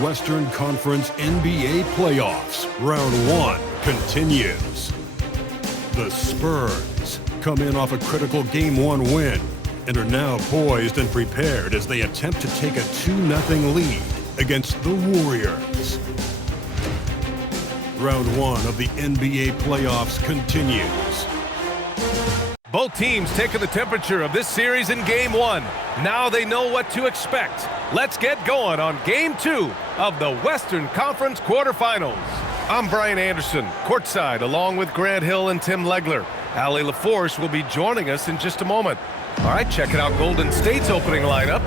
Western Conference NBA playoffs. Round 1 continues. The Spurs come in off a critical Game 1 win and are now poised and prepared as they attempt to take a 2-0 lead against the Warriors. Round 1 of the NBA playoffs continues. Both teams taking the temperature of this series in Game 1. Now they know what to expect. Let's get going on Game 2 of the Western Conference quarterfinals. I'm Brian Anderson, courtside, along with Grant Hill and Tim Legler. Allie LaForce will be joining us in just a moment. All right, checking out Golden State's opening lineup.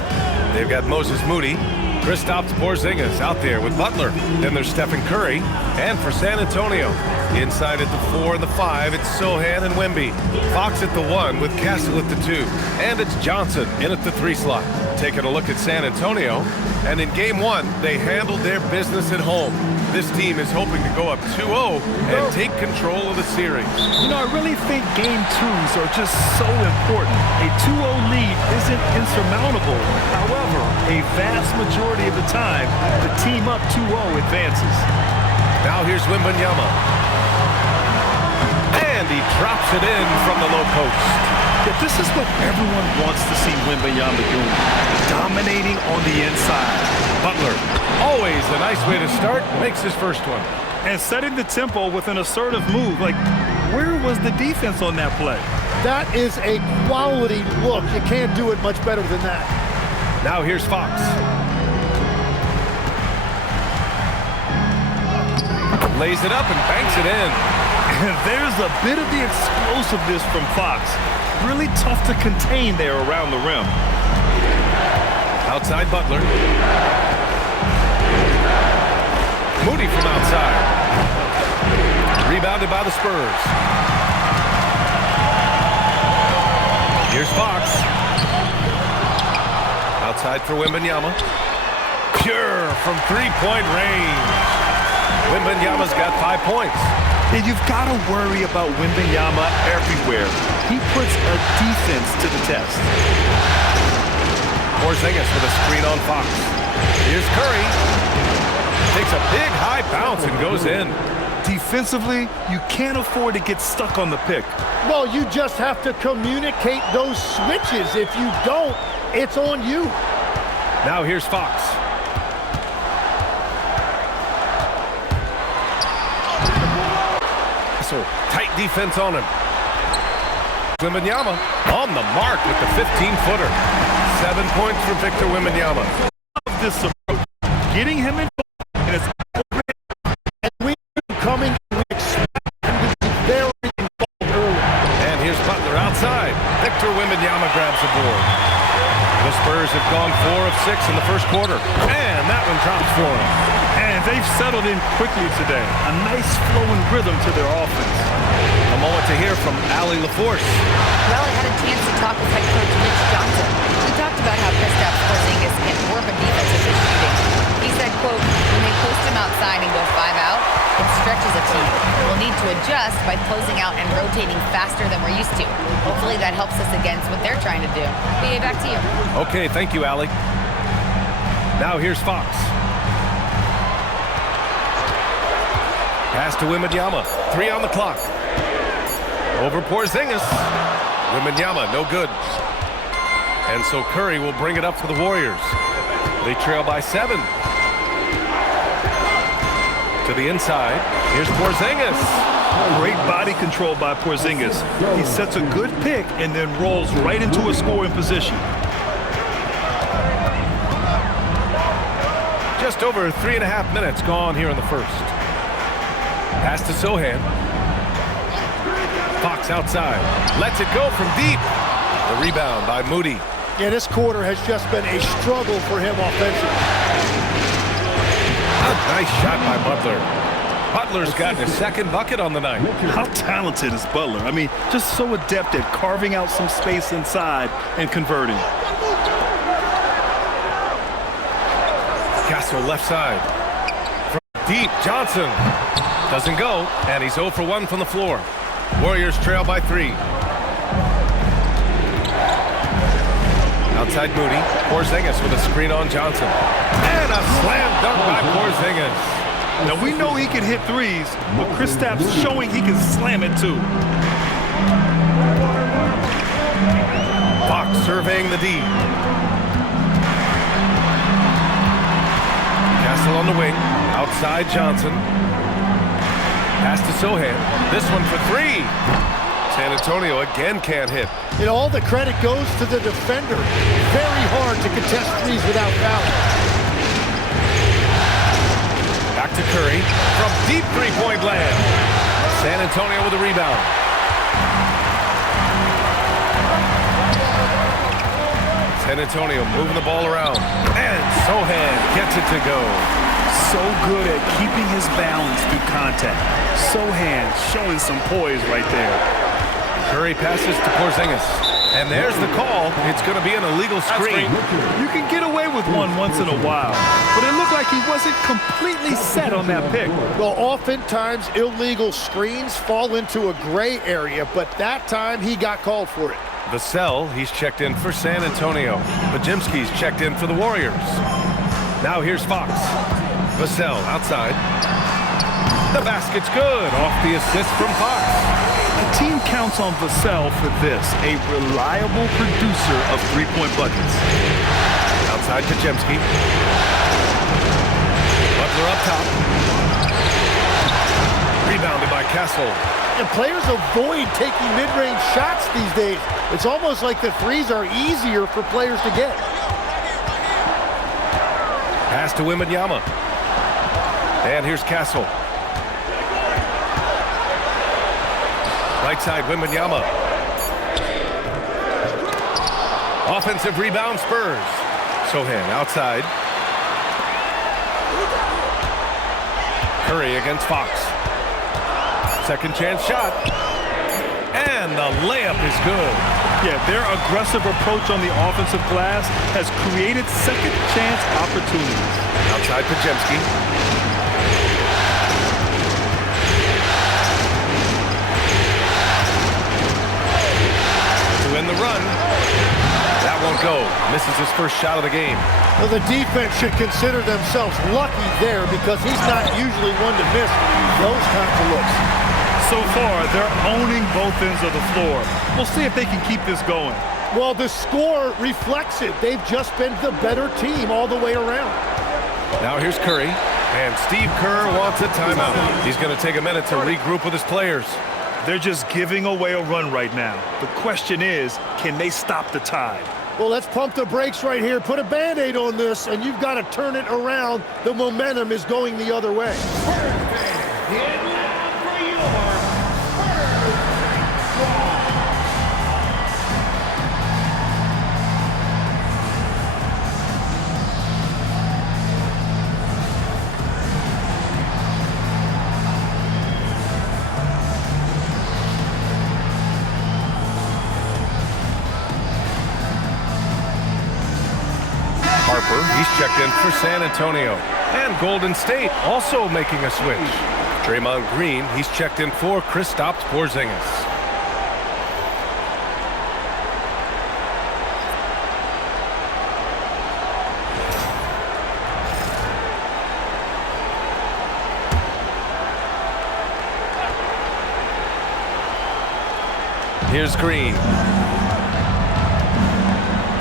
They've got Moses Moody, Kristaps Porzingis out there with Butler. Then there's Stephen Curry. And for San Antonio, inside at the 4 and the 5, it's Sochan and Wemby. Fox at the 1 with Castle at the 2. And it's Johnson in at the 3 slot. Taking a look at San Antonio. And in Game 1, they handled their business at home. This team is hoping to go up 2-0 and take control of the series. You know, I really think Game 2s are just so important. A 2-0 lead isn't insurmountable. However, a vast majority of the time, the team up 2-0 advances. Now here's Wembanyama. And he drops it in from the low post. Yeah, this is what everyone wants to see Wembanyama doing. Dominating on the inside. Butler, always a nice way to start, makes his first one. And setting the tempo with an assertive move. Like, where was the defense on that play? That is a quality look. You can't do it much better than that. Now here's Fox. Lays it up and banks it in. And there's a bit of the explosiveness from Fox. Really tough to contain there around the rim. Outside Butler. Moody from outside. Rebounded by the Spurs. Here's Fox. Outside for Wembanyama. Pure from three-point range. Wembanyama's got 5 points. And you've got to worry about Wembanyama everywhere. He puts a defense to the test. Porzingis with a screen on Fox. Here's Curry. Takes a big high bounce and goes in. Defensively, you can't afford to get stuck on the pick. Well, you just have to communicate those switches. If you don't, it's on you. Now here's Fox. So tight defense on him. Wembanyama on the mark with the 15-footer. 7 points for Victor Wembanyama. This approach, getting him in, and it's and we coming. We expect him to be very involved early. And here's Butler outside. Victor Wembanyama grabs the board. The Spurs have gone 4 of 6 in the first quarter, and that one drops for them. And they've settled in quickly today. A nice flowing rhythm to their offense. A moment to hear from Allie LaForce. Well, I had a chance to talk with head coach Mitch Johnson. We talked about how Kristaps Porzingis can work on defense with his shooting. He said, quote, when they post him outside and go 5 out, it stretches a team. We'll need to adjust by closing out and rotating faster than we're used to. Hopefully that helps us against what they're trying to do. BA, back to you. Okay, thank you, Allie. Now here's Fox. Pass to Wembanyama. 3 on the clock. Over Porzingis. Wembanyama, no good. And so Curry will bring it up for the Warriors. They trail by 7. To the inside. Here's Porzingis. Great body control by Porzingis. He sets a good pick and then rolls right into a scoring position. Just over 3.5 minutes gone here in the first. Pass to Sochan. Fox outside. Lets it go from deep. The rebound by Moody. Yeah, this quarter has just been a struggle for him offensively. A nice shot by Butler. Butler's gotten his second bucket on the night. How talented is Butler? I mean, just so adept at carving out some space inside and converting. Castle left side. From deep, Johnson. Doesn't go, and he's 0 for 1 from the floor. Warriors trail by 3. Outside Moody. Porzingis with a screen on Johnson. And a slam dunk by Porzingis. Now, we know he can hit threes, but Kristaps showing he can slam it too. Fox surveying the D. Castle on the wing. Outside Johnson. Pass to Sohan. This one for three. San Antonio again can't hit. And all the credit goes to the defender. Very hard to contest threes without fouling. Back to Curry from deep three-point land. San Antonio with a rebound. San Antonio moving the ball around. And Sohan gets it to go. So good at keeping his balance through contact. Sohan showing some poise right there. Curry passes to Porzingis. And there's the call. It's going to be an illegal screen. You can get away with one once in a while, but it looked like he wasn't completely set on that pick. Well, oftentimes illegal screens fall into a gray area, but that time he got called for it. Vassell, he's checked in for San Antonio. Bajimski's checked in for the Warriors. Now here's Fox. Vassell outside. The basket's good off the assist from Fox. The team counts on Vassell for this, a reliable producer of three-point buckets. Outside Bajimski. Butler up top. Rebounded by Castle. And players avoid taking mid-range shots these days. It's almost like the threes are easier for players to get. Pass to Wembanyama. And here's Castle. Right side, Wembanyama. Offensive rebound, Spurs. Sohan outside. Curry against Fox. Second chance shot. And the layup is good. Yeah, their aggressive approach on the offensive glass has created second chance opportunities. Outside Bajimski. To win the run. That won't go. Misses his first shot of the game. Well, the defense should consider themselves lucky there because he's not usually one to miss those kinds of looks. So far, they're owning both ends of the floor. We'll see if they can keep this going. Well, the score reflects it. They've just been the better team all the way around. Now here's Curry, and Steve Kerr wants a timeout. He's going to take a minute to regroup with his players. They're just giving away a run right now. The question is, can they stop the tide? Well, let's pump the brakes right here. Put a Band-Aid on this, and you've got to turn it around. The momentum is going the other way. Harper, he's checked in for San Antonio. And Golden State also making a switch. Draymond Green, he's checked in for Kristaps Porzingis. Here's Green.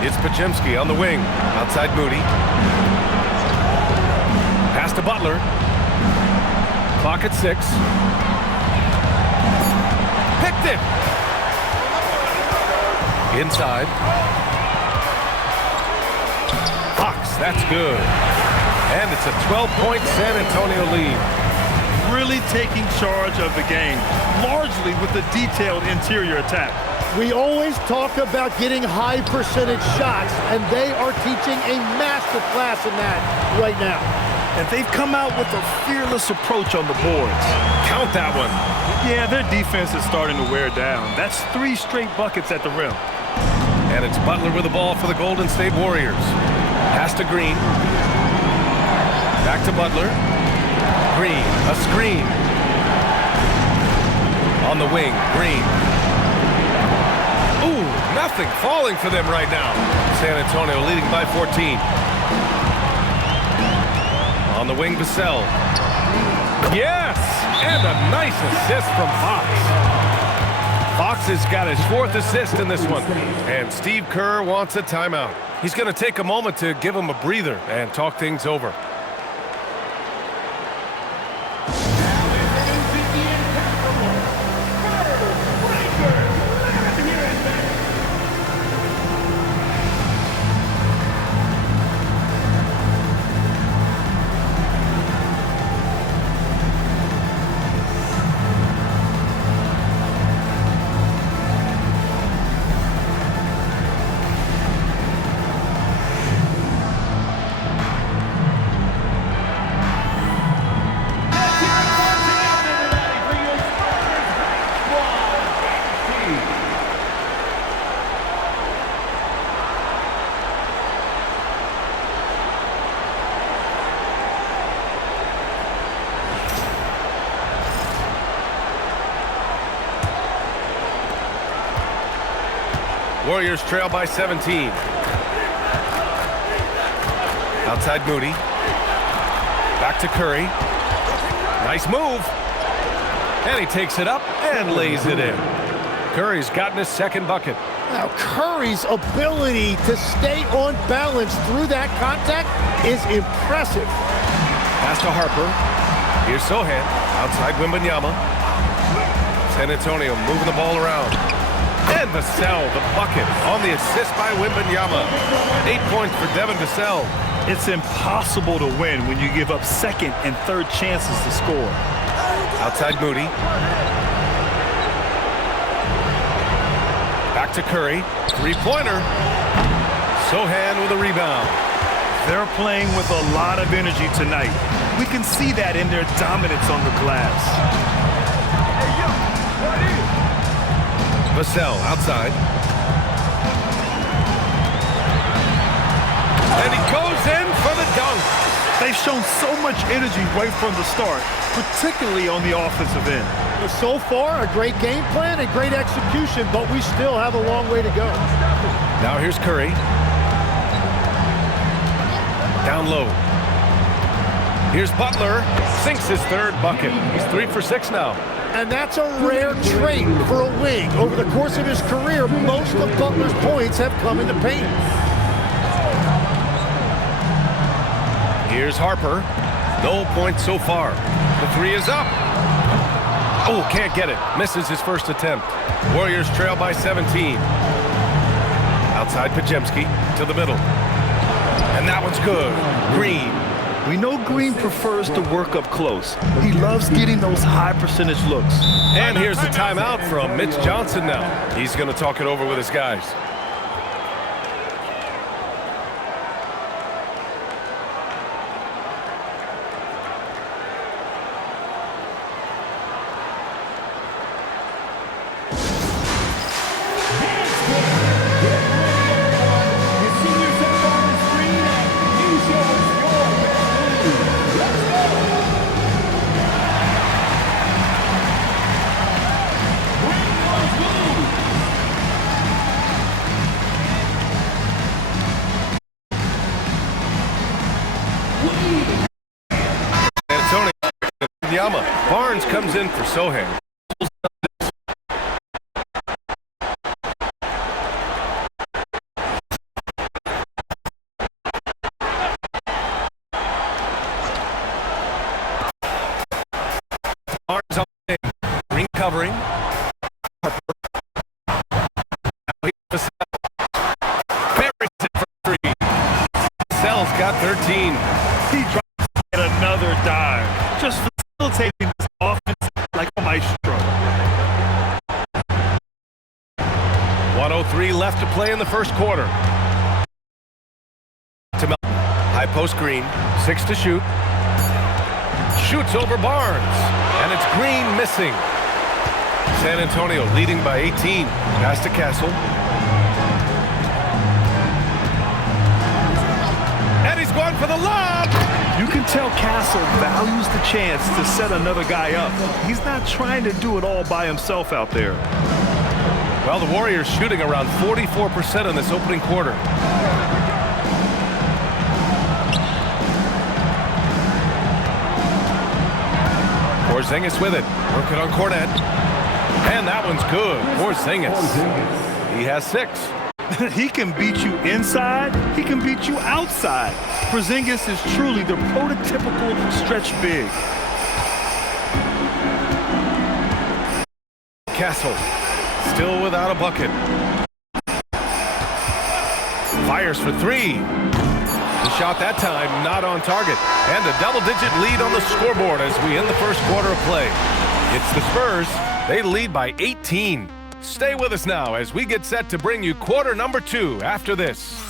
It's Bajimski on the wing. Outside Moody. Pass to Butler. Clock at 6. Picked it. Inside. Fox, that's good. And it's a 12-point San Antonio lead. Really taking charge of the game, largely with the detailed interior attack. We always talk about getting high percentage shots, and they are teaching a master class in that right now. And they've come out with a fearless approach on the boards. Count that one. Yeah, their defense is starting to wear down. That's 3 straight buckets at the rim. And it's Butler with the ball for the Golden State Warriors. Pass to Green. Back to Butler. Green, a screen. On the wing, Green. Ooh, nothing falling for them right now. San Antonio leading by 14. On the wing, Vassell. Yes! And a nice assist from Fox. Fox has got his 4th assist in this one. And Steve Kerr wants a timeout. He's going to take a moment to give him a breather and talk things over. Warriors trail by 17. Outside Moody. Back to Curry. Nice move. And he takes it up and lays it in. Curry's gotten his 2nd bucket. Now, Curry's ability to stay on balance through that contact is impressive. Pass to Harper. Here's Sohan. Outside Wembanyama. San Antonio moving the ball around. And Vassell, the bucket on the assist by Wembanyama. 8 points for Devin Vassell. It's impossible to win when you give up 2nd and 3rd chances to score. Outside Moody. Back to Curry. 3-pointer. Sohan with a rebound. They're playing with a lot of energy tonight. We can see that in their dominance on the glass. Vassell outside. And he goes in for the dunk. They've shown so much energy right from the start, particularly on the offensive end. So far, a great game plan and great execution, but we still have a long way to go. Now here's Curry. Down low. Here's Butler. Sinks his 3rd bucket. He's 3 for 6 now. And that's a rare trait for a wing. Over the course of his career, most of Butler's points have come in the paint. Here's Harper. No points so far. The 3 is up. Oh, can't get it. Misses his 1st attempt. Warriors trail by 17. Outside Pajemski to the middle. And that one's good. Green. We know Green prefers to work up close. He loves getting those high percentage looks. And here's the timeout from Mitch Johnson now. He's going to talk it over with his guys. Barnes comes in for Sohan. Barnes on the ring covering. Buries it for 3. Vassell's got 13. He drops another dive. Just facilitating this offense like a maestro. 1:03 left to play in the 1st quarter. To Melton. High post Green. 6 to shoot. Shoots over Barnes. And it's Green missing. San Antonio leading by 18. Pass to Castle. And he's going for the lob. You can tell Castle values the chance to set another guy up. He's not trying to do it all by himself out there. Well, the Warriors shooting around 44% in this opening quarter. Porzingis with it. Working on Cornet. And that one's good. Porzingis. He has 6. He can beat you inside. He can beat you outside. Porzingis is truly the prototypical stretch big. Castle still without a bucket. Fires for 3. The shot that time not on target. And a double-digit lead on the scoreboard as we end the first quarter of play. It's the Spurs. They lead by 18. Stay with us now as we get set to bring you quarter number 2 after this.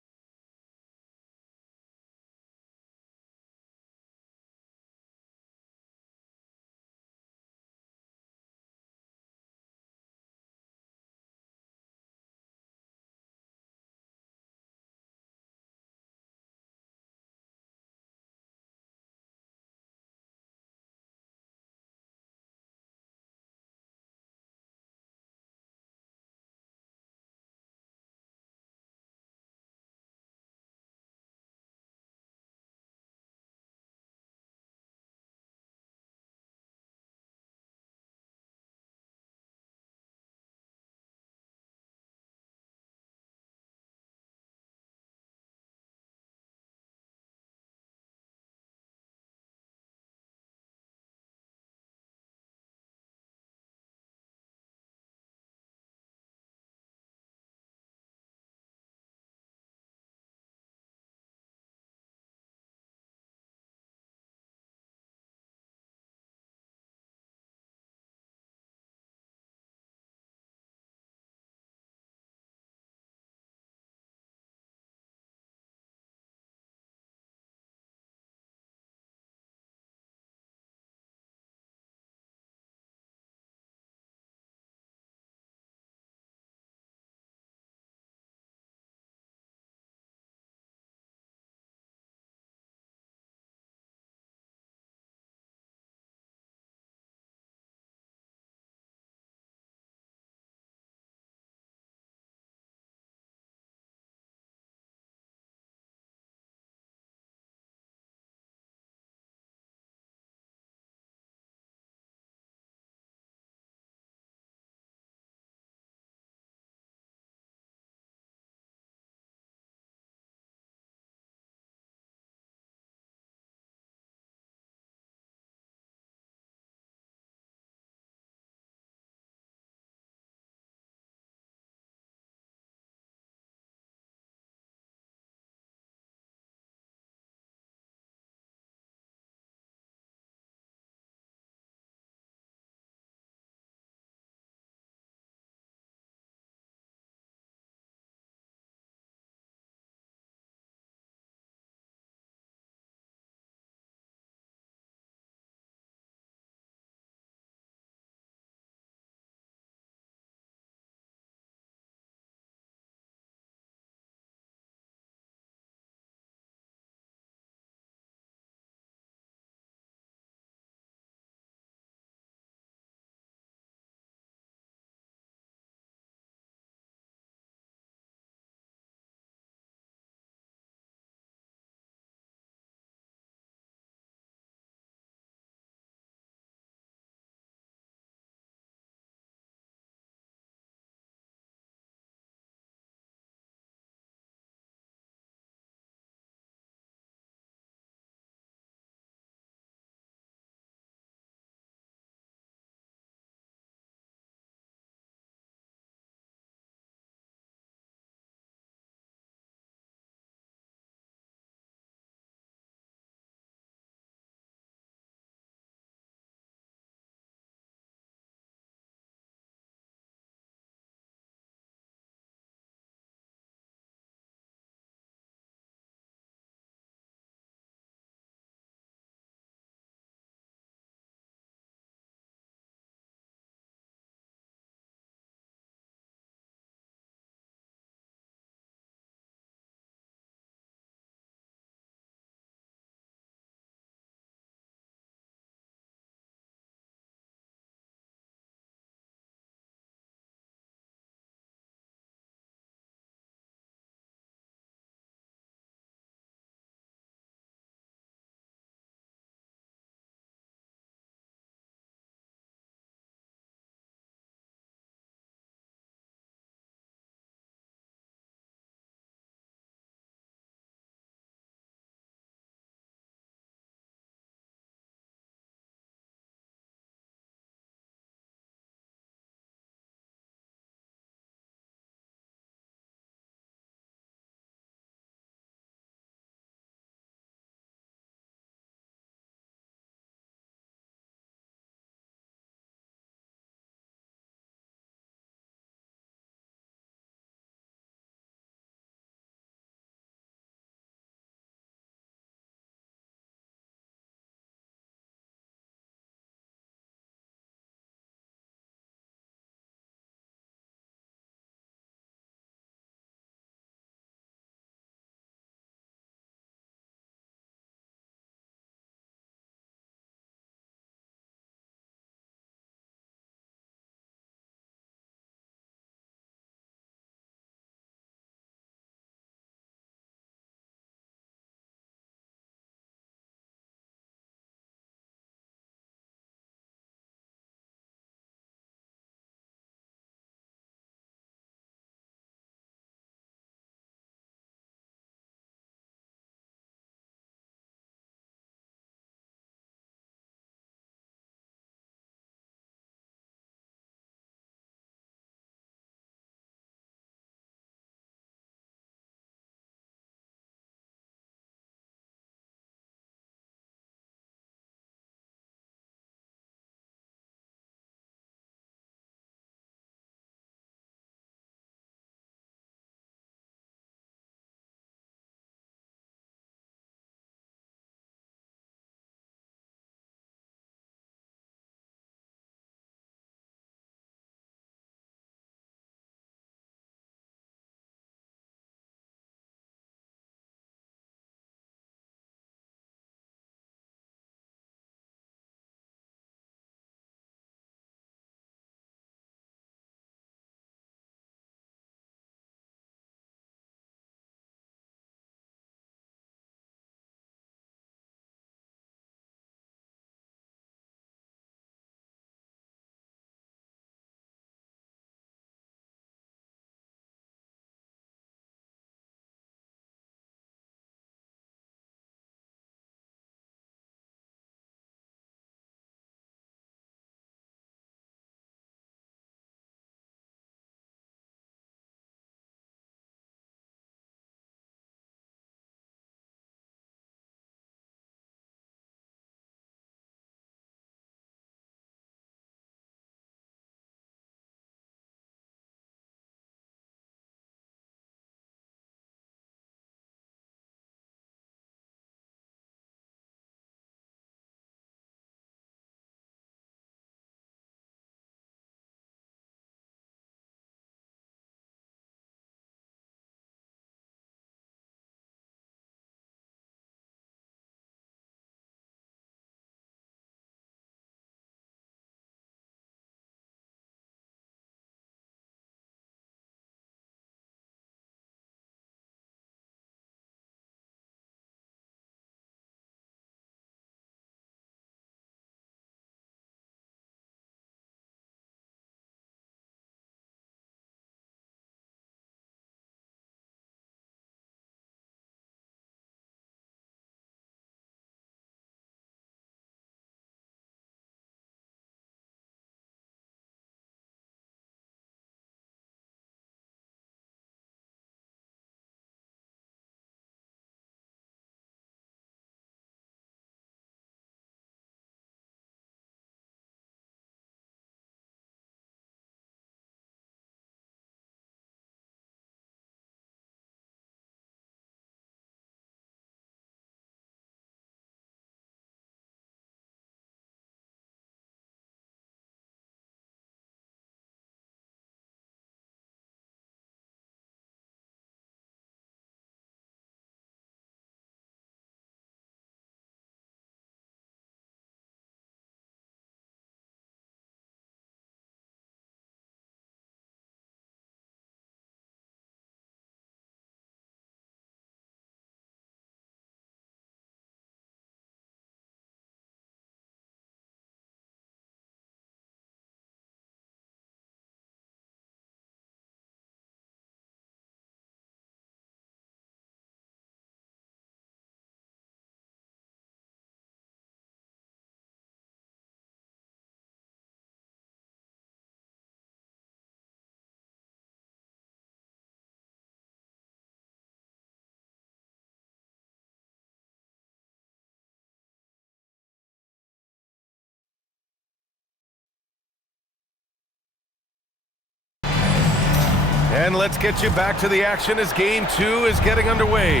And let's get you back to the action as Game 2 is getting underway.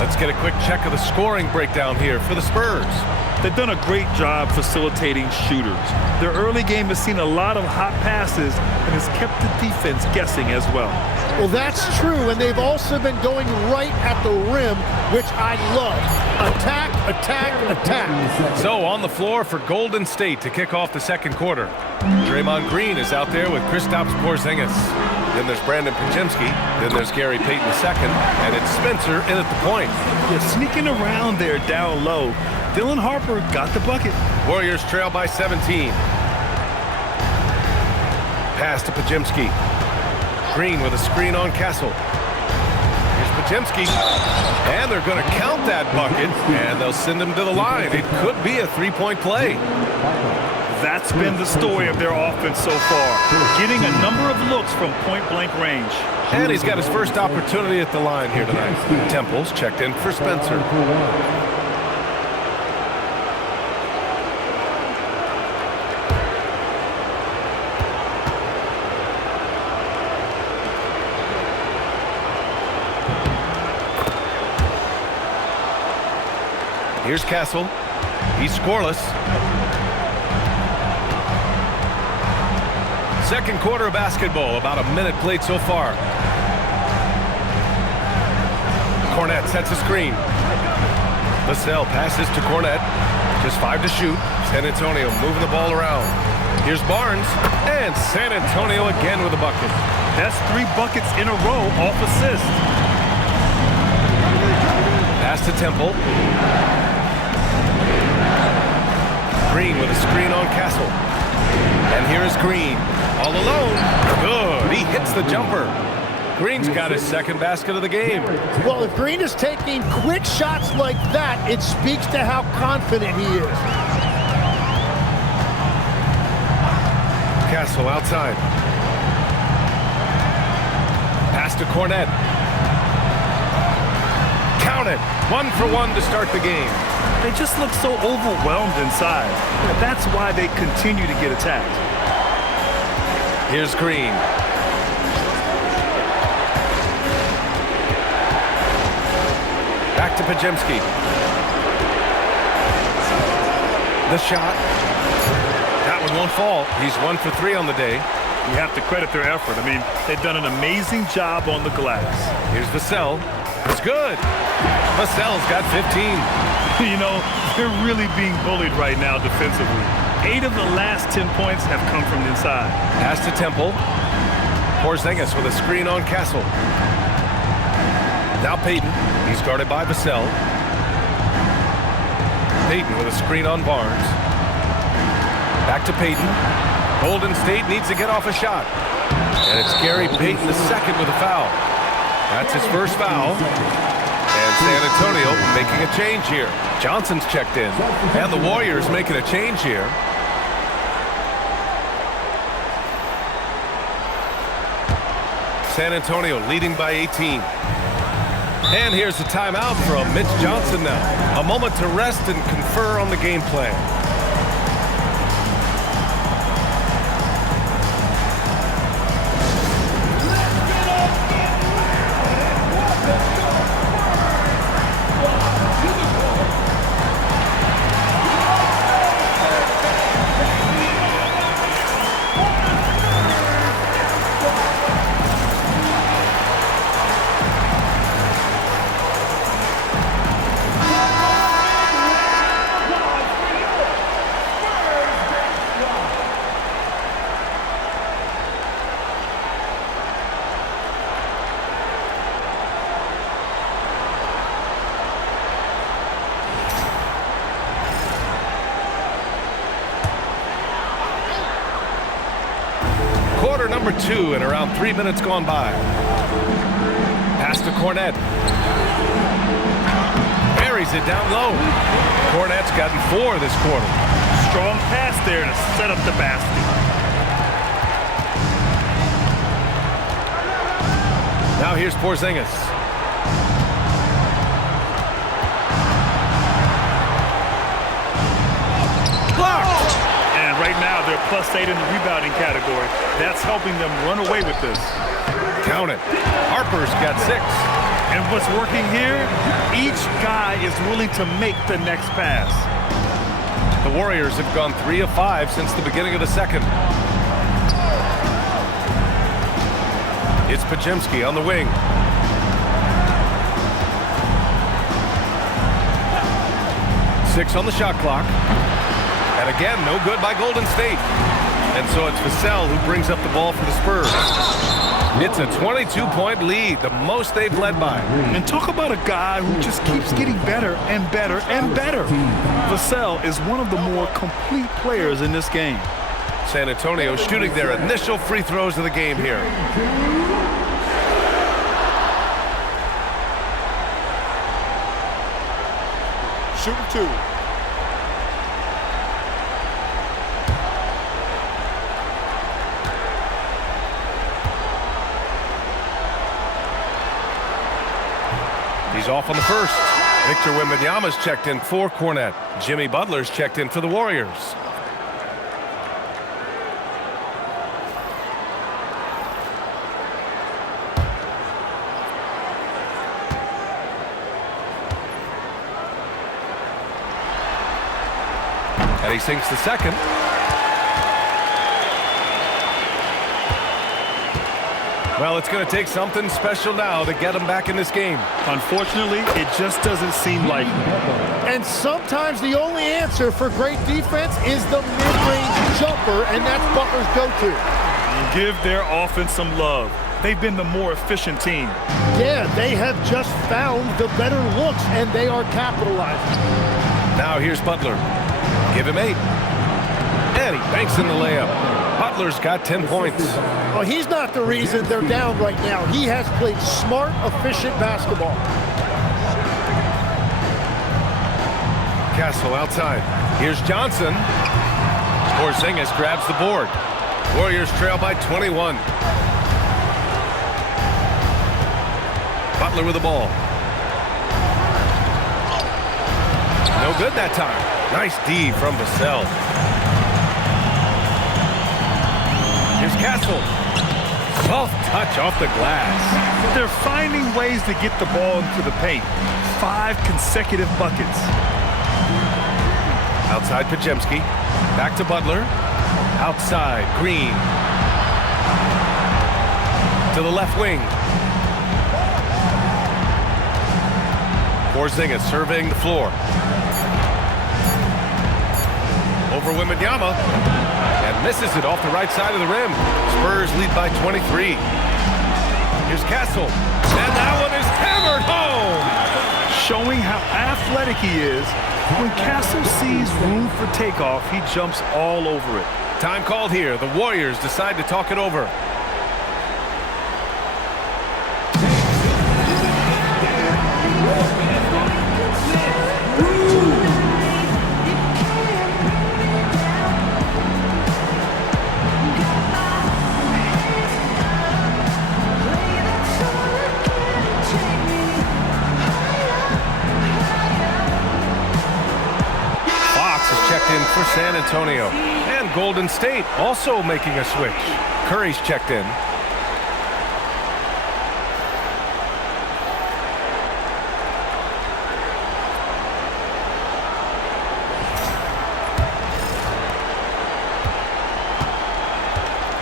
Let's get a quick check of the scoring breakdown here for the Spurs. They've done a great job facilitating shooters. Their early game has seen a lot of hot passes and has kept the defense guessing as well. Well, that's true, and they've also been going right at the rim, which I love. Attack, attack, attack. So on the floor for Golden State to kick off the second quarter. Draymond Green is out there with Kristaps Porzingis. Then there's Brandon Pajemski. Then there's Gary Payton II. And it's Spencer in at the point. Yeah, sneaking around there down low. Dylan Harper got the bucket. Warriors trail by 17. Pass to Pajemski. Green with a screen on Castle. Here's Pajemski. And they're going to count that bucket. And they'll send him to the line. It could be a three-point play. That's been the story of their offense so far. Getting a number of looks from point-blank range. And he's got his first opportunity at the line here tonight. Temple's checked in for Spencer. Here's Castle. He's scoreless. Second quarter of basketball, about a minute played so far. Cornette sets a screen. Vassell passes to Cornette. Just 5 to shoot. San Antonio moving the ball around. Here's Barnes. And San Antonio again with a bucket. That's 3 buckets in a row off assist. Pass to Temple. Green with a screen on Castle. And here is Green. All alone. Good. He hits the jumper. Green's got his second basket of the game. Well, if Green is taking quick shots like that, it speaks to how confident he is. Castle outside. Pass to Cornette. Count it. 1 for 1 to start the game. They just look so overwhelmed inside. That's why they continue to get attacked. Here's Green. Back to Pajemski. The shot. That one won't fall. He's 1 for 3 on the day. You have to credit their effort. I mean, they've done an amazing job on the glass. Here's Vassell. It's good. Vassell's got 15. You know, they're really being bullied right now defensively. 8 of the last 10 points have come from inside. Pass to Temple. Porzingis with a screen on Castle. Now Payton. He's guarded by Vassell. Payton with a screen on Barnes. Back to Payton. Golden State needs to get off a shot. And it's Gary Payton II with a foul. That's his first foul. And San Antonio making a change here. Johnson's checked in. And the Warriors making a change here. San Antonio leading by 18. And here's the timeout from Mitch Johnson now. A moment to rest and confer on the game plan. Quarter number 2 and around 3 minutes gone by. Pass to Cornette. Buries it down low. Cornette's gotten 4 this quarter. Strong pass there to set up the basket. Now here's Porzingis. Blocked. And Right now, they're +8 in the rebounding category. That's helping them run away with this. Count it. Harper's got 6. And what's working here? Each guy is willing to make the next pass. The Warriors have gone 3 of 5 since the beginning of the second. It's Pajemski on the wing. Six on the shot clock. And again, no good by Golden State. And so it's Vassell who brings up the ball for the Spurs. It's a 22-point lead, the most they've led by. And talk about a guy who just keeps getting better and better and better. Vassell is one of the more complete players in this game. San Antonio shooting their initial free throws of the game here. Shooting 2. He's off on the first. Victor Wembanyama's checked in for Cornette. Jimmy Butler's checked in for the Warriors. And he sinks the second. Well, it's going to take something special now to get him back in this game. Unfortunately, it just doesn't seem like it. And sometimes the only answer for great defense is the mid-range jumper, and that's Butler's go-to. Give their offense some love. They've been the more efficient team. Yeah, they have just found the better looks, and they are capitalizing. Now here's Butler. Give him 8. And he banks in the layup. Butler's got 10 points. Well, he's not the reason they're down right now. He has played smart, efficient basketball. Castle outside. Here's Johnson. Porzingis grabs the board. Warriors trail by 21. Butler with the ball. No good that time. Nice D from Vassell. Here's Castle. Soft touch off the glass. They're finding ways to get the ball into the paint. 5 consecutive buckets. Outside Pajemski. Back to Butler. Outside Green. To the left wing. Porzingis surveying the floor. Over Wembanyama. And misses it off the right side of the rim. Spurs lead by 23. Here's Castle. And that one is hammered home. Showing how athletic he is. When Castle sees room for takeoff, he jumps all over it. Time called here. The Warriors decide to talk it over. In for San Antonio. And Golden State also making a switch. Curry's checked in.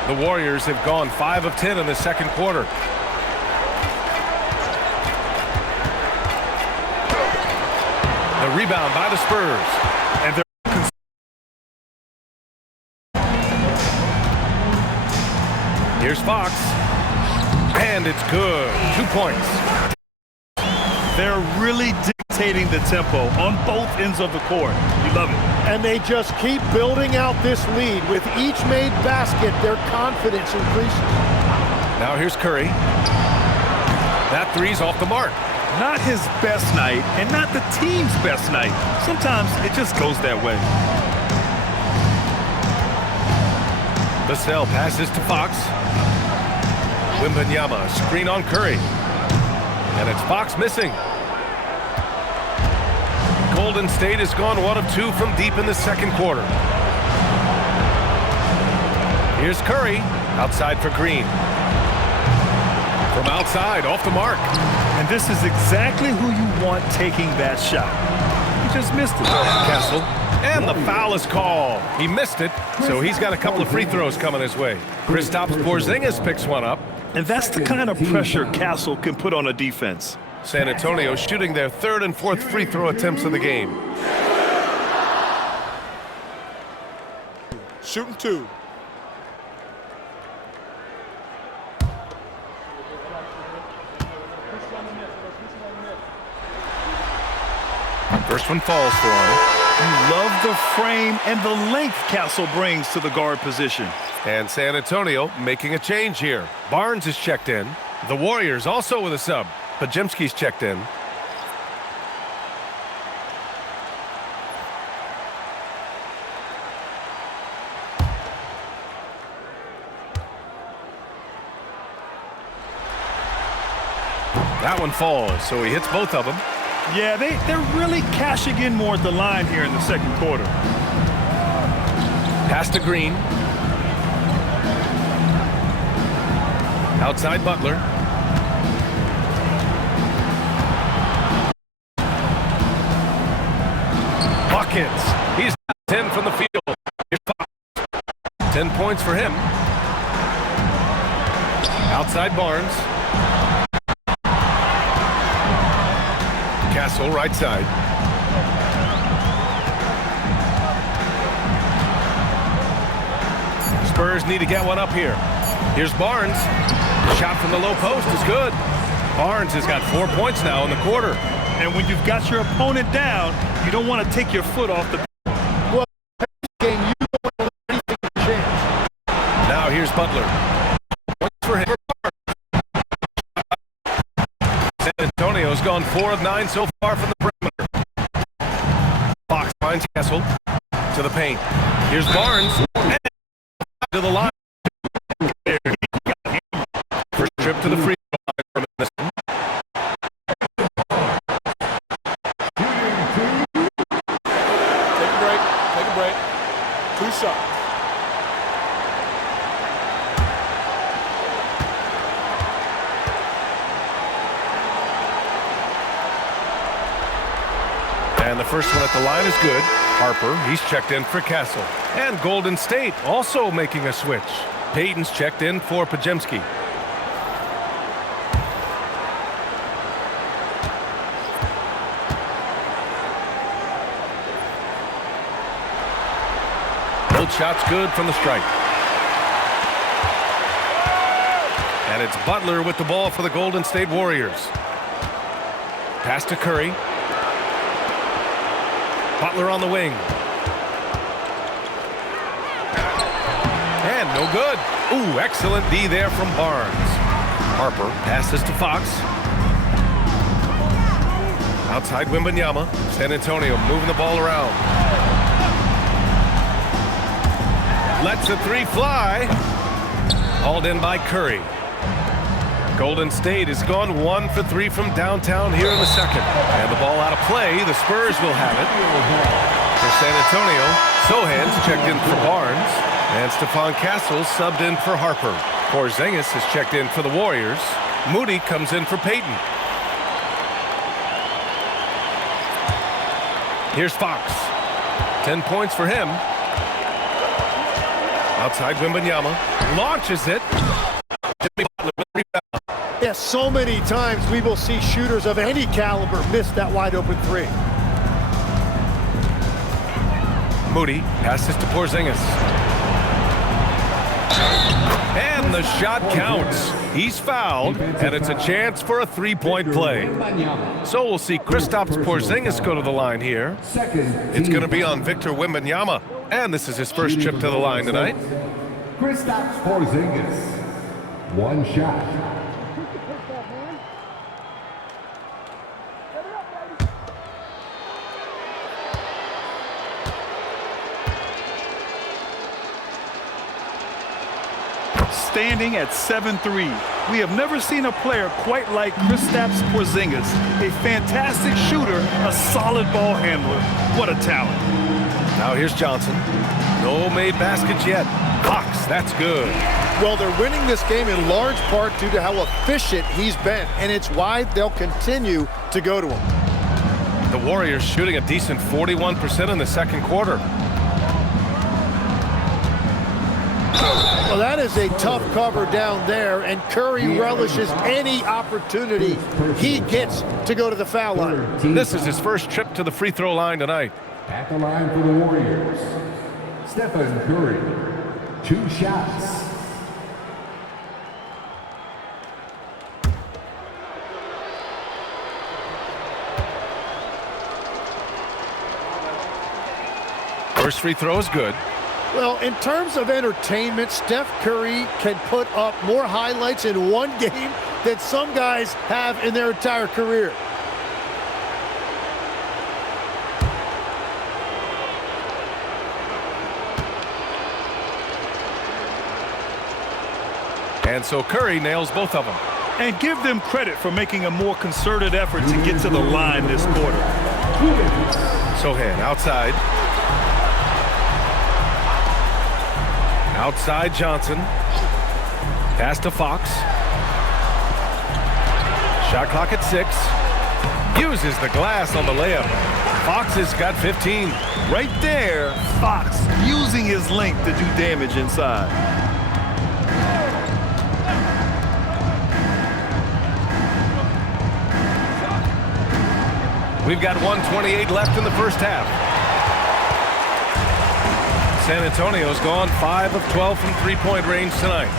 The Warriors have gone 5 of 10 in the second quarter. The rebound by the Spurs. And they're here's Fox, and it's good. 2 points. They're really dictating the tempo on both ends of the court. We love it. And they just keep building out this lead. With each made basket, their confidence increases. Now here's Curry. That three's off the mark. Not his best night, and not the team's best night. Sometimes it just goes that way. Vassell passes to Fox. Wembanyama, screen on Curry. And it's Fox missing. Golden State has gone 1 of 2 from deep in the second quarter. Here's Curry, outside for Green. From outside, off the mark. And this is exactly who you want taking that shot. He just missed it. Kessel. And the foul is called. He missed it, so he's got a couple of free throws coming his way. Kristaps Porzingis picks one up. And that's the kind of pressure Castle can put on a defense. San Antonio shooting their third and fourth free throw attempts of the game. Shooting 2. First one falls for him. You love the frame and the length Castle brings to the guard position. And San Antonio making a change here. Barnes is checked in. The Warriors also with a sub. Podziemski's checked in. That one falls, so he hits both of them. Yeah, they're really cashing in more at the line here in the second quarter. Pass to Green. Outside Butler. Buckets. He's 10 from the field. 10 points for him. Outside Barnes. Castle, right side. Spurs need to get one up here. Here's Barnes. The shot from the low post is good. Barnes has got 4 points now in the quarter. And when you've got your opponent down, you don't want to take your foot off the Game, you don't want to let anything change. Now here's Butler. Points for him. San Antonio's gone 4 of 9 so far from the perimeter. Fox finds Kessel to the paint. Here's Barnes. And to the line. First trip to the free throw line. Take a break. 2 shots. And the first one at the line is good. Harper, he's checked in for Castle. And Golden State also making a switch. Payton's checked in for Podziemski. Both shots good from the strike. And it's Butler with the ball for the Golden State Warriors. Pass to Curry. Butler on the wing. And no good. Ooh, excellent D there from Barnes. Harper passes to Fox. Outside Wembanyama. San Antonio moving the ball around. Lets a 3 fly. Hauled in by Curry. Golden State has gone 1 for 3 from downtown here in the second. And the ball out of play. The Spurs will have it. For San Antonio, Sohan's checked in for Barnes. And Stephon Castle subbed in for Harper. Porzingis has checked in for the Warriors. Moody comes in for Payton. Here's Fox. 10 points for him. Outside Wembanyama. Launches it. Jimmy Butler with the rebound. Yes, so many times we will see shooters of any caliber miss that wide open 3. Moody passes to Porzingis. And the shot counts. He's fouled, and it's a chance for a 3-point play. So we'll see Kristaps Porzingis go to the line here. It's going to be on Victor Wembanyama, and this is his first trip to the line tonight. Kristaps Porzingis, 1 shot. Standing at 7'3", we have never seen a player quite like Kristaps Porzingis. A fantastic shooter, a solid ball handler. What a talent. Now here's Johnson. No made baskets yet. Fox That's good. Well, they're winning this game in large part due to how efficient he's been, and it's why they'll continue to go to him. The Warriors shooting a decent 41% in the second quarter. Well, that is a tough cover down there, and Curry relishes any opportunity he gets to go to the foul line. This is his first trip to the free throw line tonight. At the line for the Warriors, Stephen Curry, 2 shots. First free throw is good. Well, in terms of entertainment, Steph Curry can put up more highlights in one game than some guys have in their entire career. And so Curry nails both of them. And give them credit for making a more concerted effort to get to the line this quarter. Sohan outside. Outside Johnson. Pass to Fox. Shot clock at 6. Uses the glass on the layup. Fox has got 15. Right there, Fox using his length to do damage inside. We've got 1:28 left in the first half. San Antonio's gone 5 of 12 from three-point range tonight.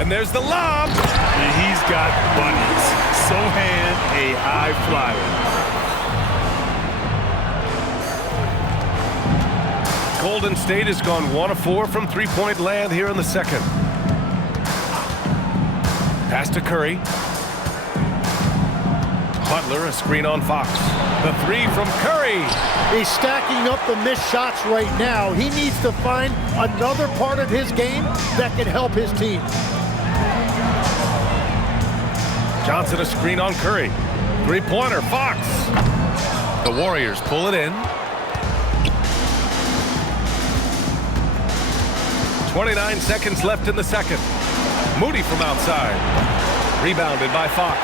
And there's the lob. And he's got bunnies. Sohan, a high flyer. Golden State has gone 1 of 4 from three-point land here in the second. Pass to Curry. Butler, a screen on Fox. The 3 from Curry. He's stacking up the missed shots right now. He needs to find another part of his game that can help his team. Johnson, a screen on Curry. Three-pointer, Fox. The Warriors pull it in. 29 seconds left in the second. Moody from outside. Rebounded by Fox.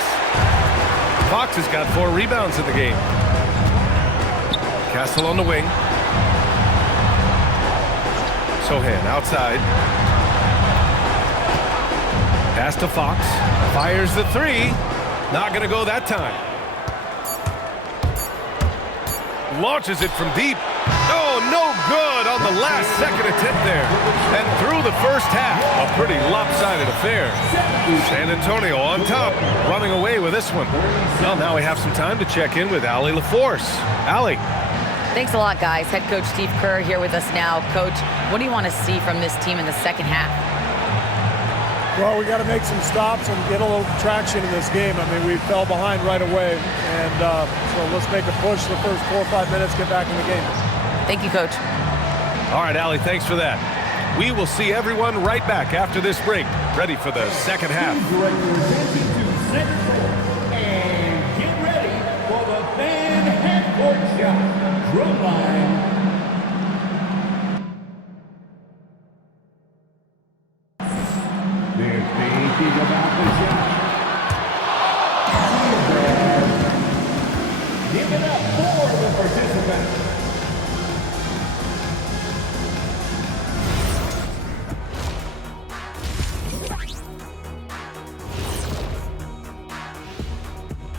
Fox has got 4 rebounds in the game. Castle on the wing. Sohan outside. Pass to Fox. Fires the 3. Not going to go that time. Launches it from deep. Oh, no good on the last second attempt there. And through the first half, a pretty lopsided affair. San Antonio on top, running away with this one. Well, now we have some time to check in with Allie LaForce. Allie. Thanks a lot, guys. Head coach Steve Kerr here with us now. Coach, what do you want to see from this team in the second half? Well, we got to make some stops and get a little traction in this game. I mean, we fell behind right away, and so let's make a push the first 4 or 5 minutes, get back in the game. Thank you, Coach. All right, Allie, thanks for that. We will see everyone right back after this break, ready for the second half. And get ready for the fan half-court shot. Drum line. They're thinking about the shot. Give it up for the participants.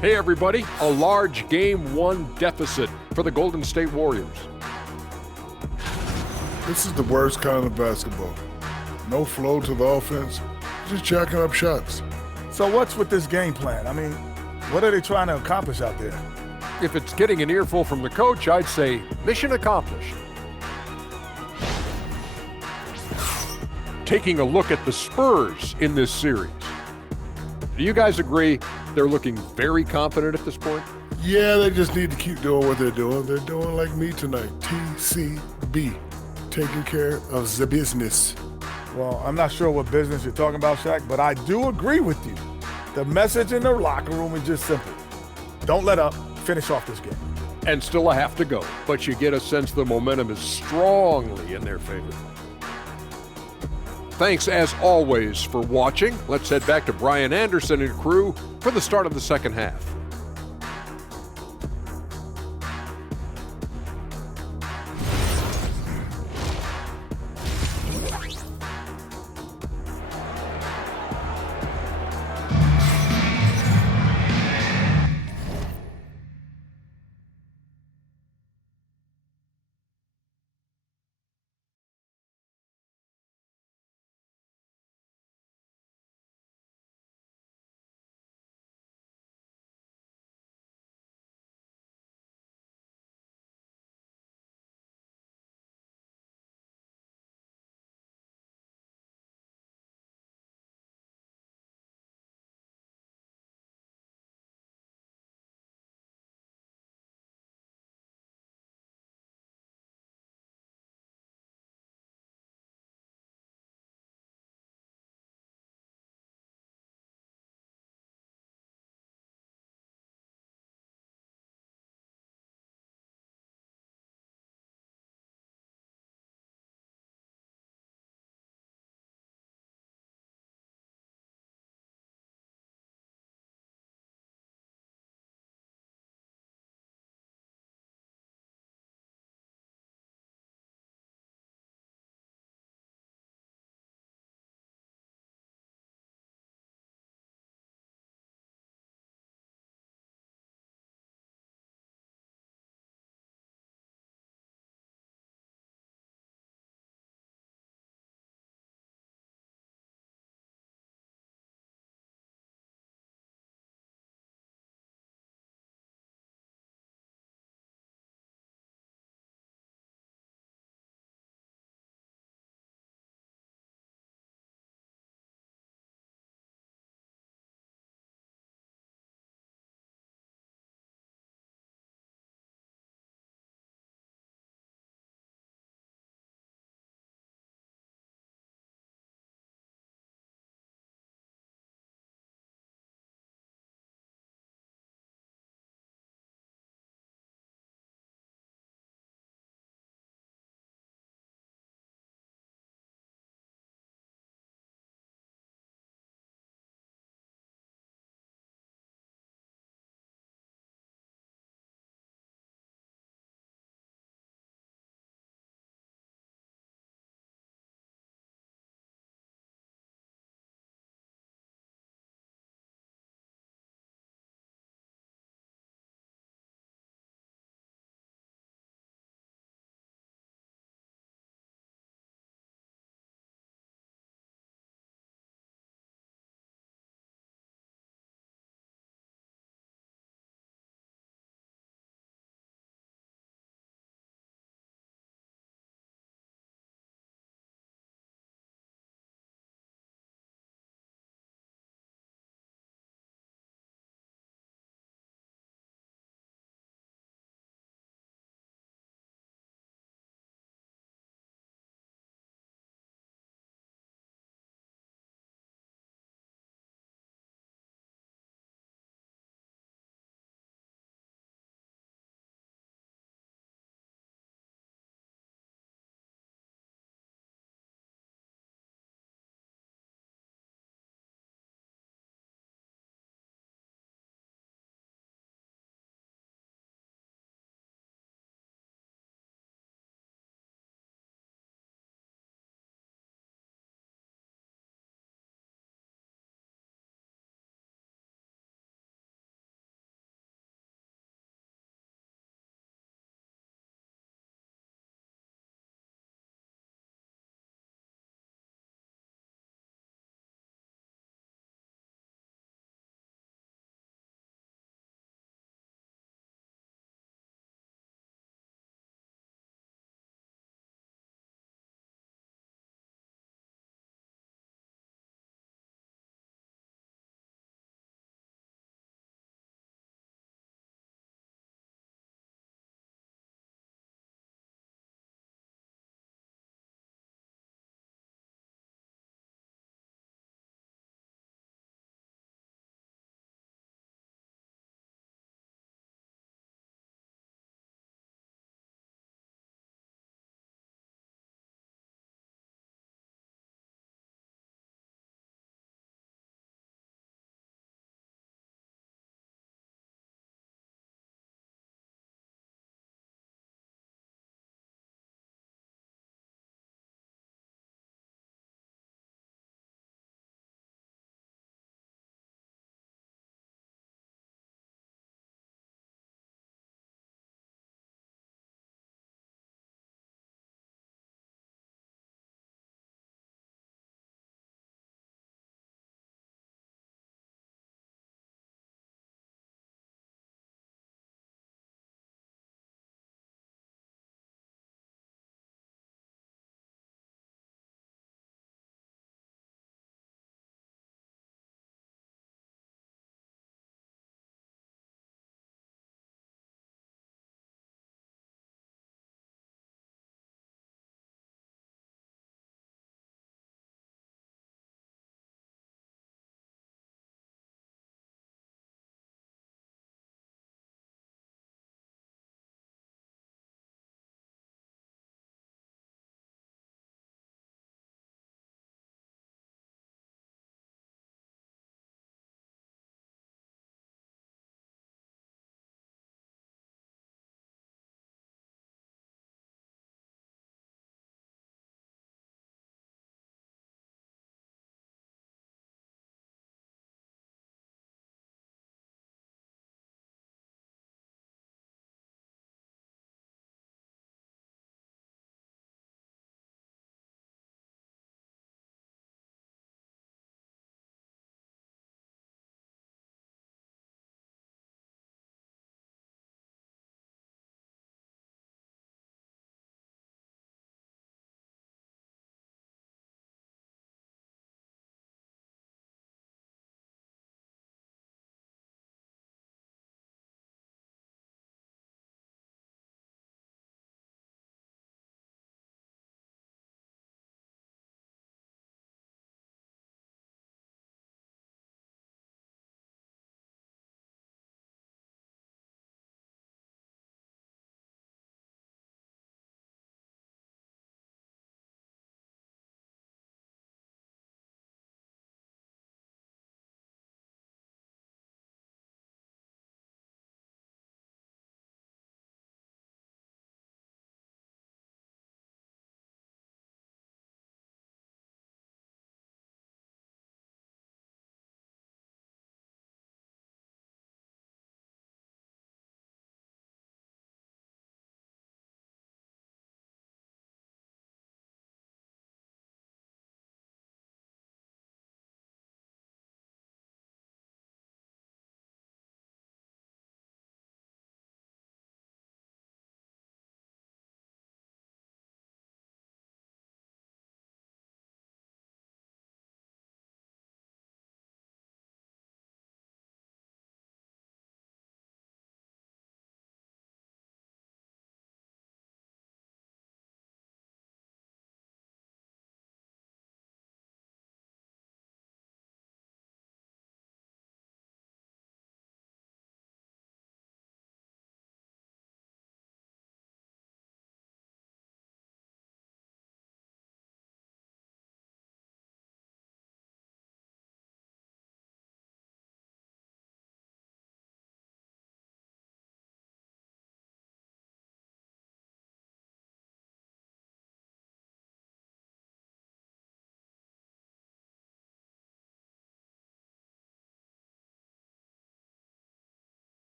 Hey everybody, a large Game 1 deficit for the Golden State Warriors. This is the worst kind of basketball. No flow to the offense, just jacking up shots. So what's with this game plan? I mean, what are they trying to accomplish out there? If it's getting an earful from the coach, I'd say mission accomplished. Taking a look at the Spurs in this series. Do you guys agree they're looking very confident at this point? Yeah, they just need to keep doing what they're doing. They're doing like me tonight, TCB, taking care of the business. Well, I'm not sure what business you're talking about, Shaq, but I do agree with you. The message in the locker room is just simple. Don't let up. Finish off this game. And still a half to go, but you get a sense the momentum is strongly in their favor. Thanks, as always, for watching. Let's head back to Brian Anderson and crew for the start of the second half.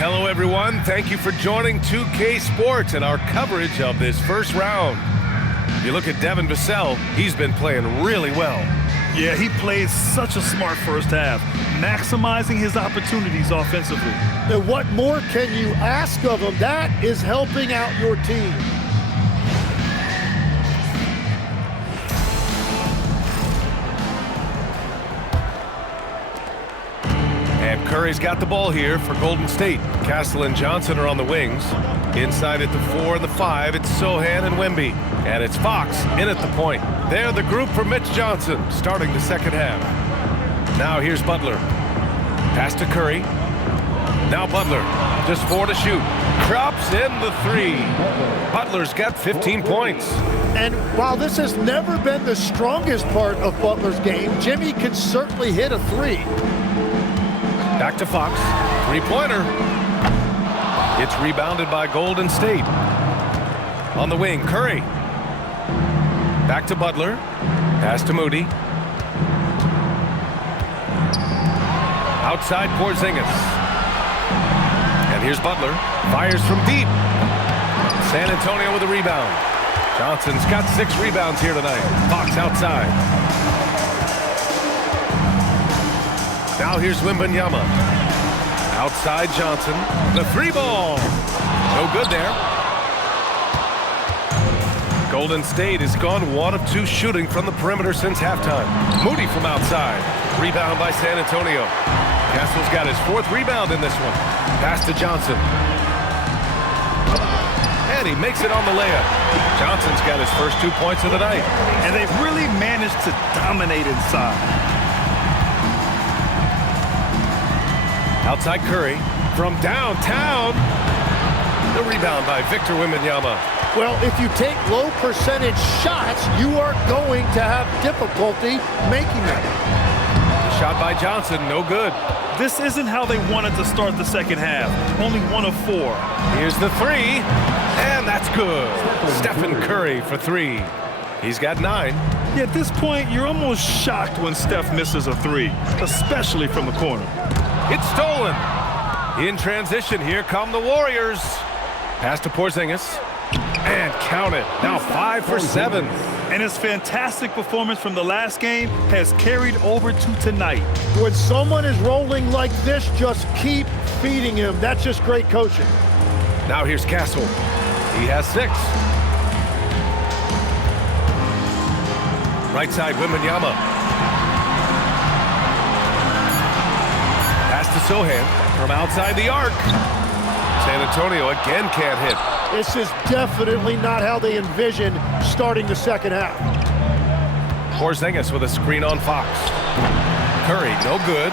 Hello, everyone. Thank you for joining 2K Sports and our coverage of this first round. If you look at Devin Vassell, he's been playing really well. Yeah, he played such a smart first half, maximizing his opportunities offensively. And what more can you ask of him? That is helping out your team. And Curry's got the ball here for Golden State. Castle and Johnson are on the wings. Inside at the 4 and the 5, it's Sohan and Wemby. And it's Fox in at the point. They're the group for Mitch Johnson, starting the second half. Now here's Butler. Pass to Curry. Now Butler, just 4 to shoot. Drops in the 3. Butler's got 15 points. And while this has never been the strongest part of Butler's game, Jimmy can certainly hit a 3. Back to Fox. Three-pointer. It's rebounded by Golden State. On the wing, Curry. Back to Butler. Pass to Moody. Outside Porzingis. And here's Butler. Fires from deep. San Antonio with a rebound. Johnson's got 6 rebounds here tonight. Fox outside. Now here's Wembanyama. Outside Johnson. The 3-ball. No good there. Golden State has gone 1 of 2 shooting from the perimeter since halftime. Moody from outside. Rebound by San Antonio. Castle's got his 4th rebound in this one. Pass to Johnson. And he makes it on the layup. Johnson's got his first 2 points of the night. And they've really managed to dominate inside. Outside Curry from downtown. The rebound by Victor Wembanyama. Well, if you take low percentage shots, you are going to have difficulty making them. Shot by Johnson, no good. This isn't how they wanted to start the second half. Only 1 of 4. Here's the 3, and that's good. Stephen Curry for 3. He's got 9. Yeah, at this point, you're almost shocked when Steph misses a 3, especially from the corner. It's stolen. In transition, here come the Warriors. Pass to Porzingis. And count it. Now 5 for 7. And his fantastic performance from the last game has carried over to tonight. When someone is rolling like this, just keep feeding him. That's just great coaching. Now here's Castle. He has 6. Right side, Wembanyama. Pass to Sohan from outside the arc. San Antonio again can't hit. This is definitely not how they envision starting the second half. Porzingis with a screen on Fox. Curry, no good.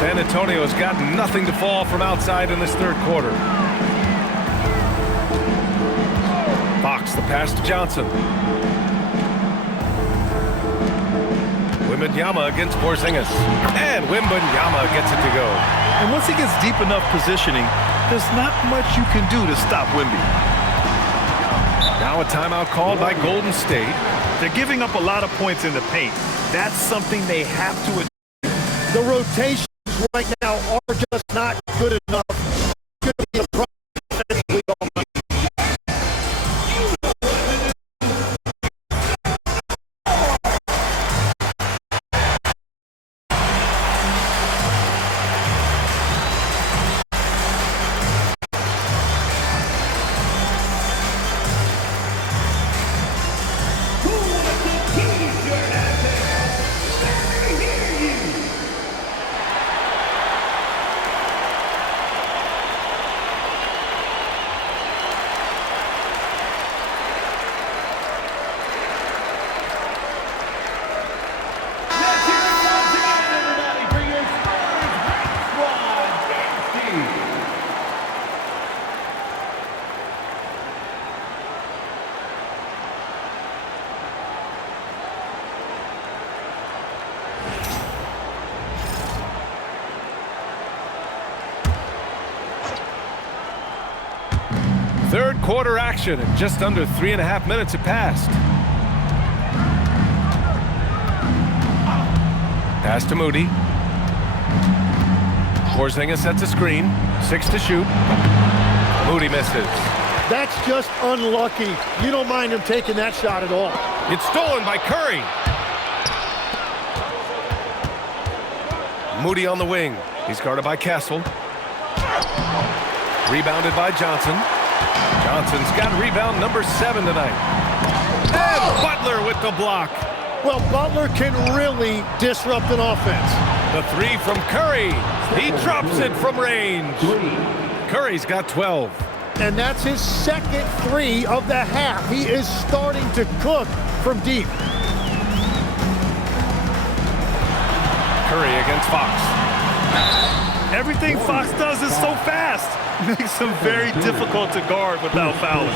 San Antonio's got nothing to fall from outside in this third quarter. Fox, the pass to Johnson. Wembanyama against Porzingis. And Wembanyama gets it to go. And once he gets deep enough positioning, there's not much you can do to stop Wemby. Now a timeout called by Golden State. They're giving up a lot of points in the paint. That's something they have to address. The rotations right now are just not good enough. It's going to be a problem defensively all night. Third quarter action, and just under 3.5 minutes have passed. Pass to Moody. Porzingis sets a screen. 6 to shoot. Moody misses. That's just unlucky. You don't mind him taking that shot at all. It's stolen by Curry. Moody on the wing. He's guarded by Castle. Rebounded by Johnson. Johnson's got rebound number 7 tonight. And Butler with the block. Well, Butler can really disrupt an offense. The 3 from Curry. He drops it from range. Curry's got 12. And that's his second 3 of the half. He is starting to cook from deep. Curry against Fox. Everything Fox does is so fast. Makes him very difficult to guard without fouling.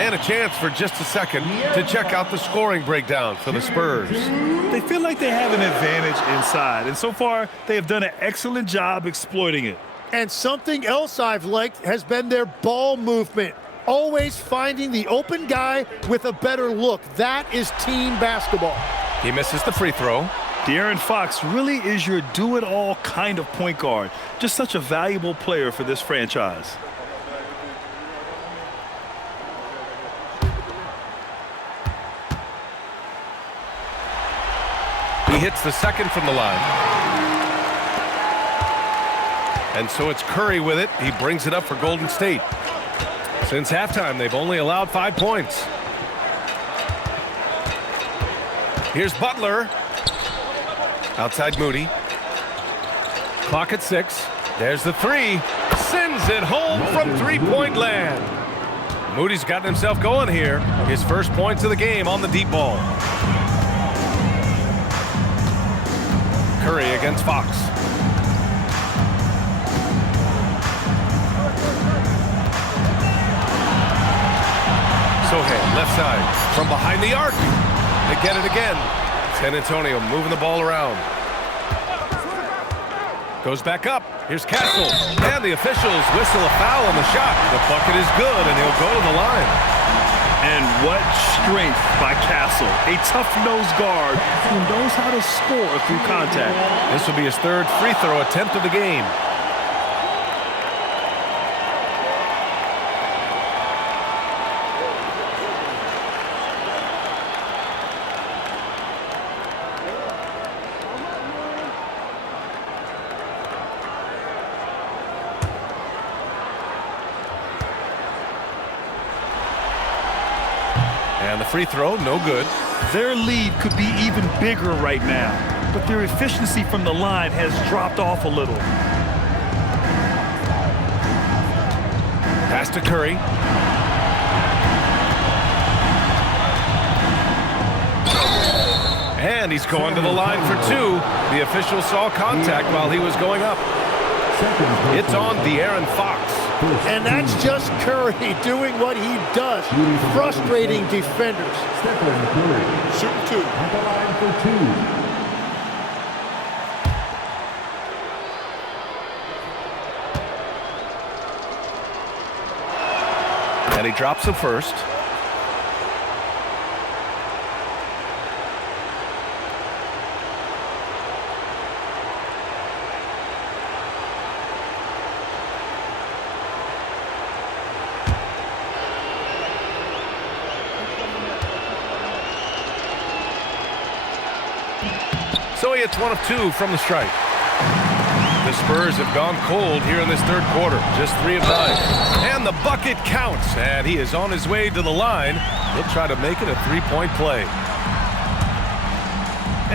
And a chance for just a second to check out the scoring breakdown for the Spurs. They feel like they have an advantage inside, and so far they have done an excellent job exploiting it. And something else I've liked has been their ball movement. Always finding the open guy with a better look. That is team basketball. He misses the free throw. De'Aaron Fox really is your do-it-all kind of point guard. Just such a valuable player for this franchise. He hits the second from the line. And so it's Curry with it. He brings it up for Golden State. Since halftime, they've only allowed 5 points. Here's Butler. Outside Moody. Clock at 6. There's the 3. Sends it home from three-point land. Moody's gotten himself going here. His first points of the game on the deep ball. Curry against Fox. Sohan, left side, from behind the arc. They get it again. San Antonio moving the ball around. Goes back up. Here's Castle. And the officials whistle a foul on the shot. The bucket is good, and he'll go to the line. And what strength by Castle. A tough-nosed guard who knows how to score through contact. This will be his 3rd free throw attempt of the game. And the free throw, no good. Their lead could be even bigger right now, but their efficiency from the line has dropped off a little. Pass to Curry. And he's going to the line for 2. The official saw contact while he was going up. It's on De'Aaron Fox. And that's just Curry doing what he does, frustrating defenders. Shooting 2. At the line for 2. And he drops the first. So he hits 1 of 2 from the strike. The Spurs have gone cold here in this 3rd quarter. Just 3 of 9. And the bucket counts. And he is on his way to the line. He'll try to make it a 3-point play.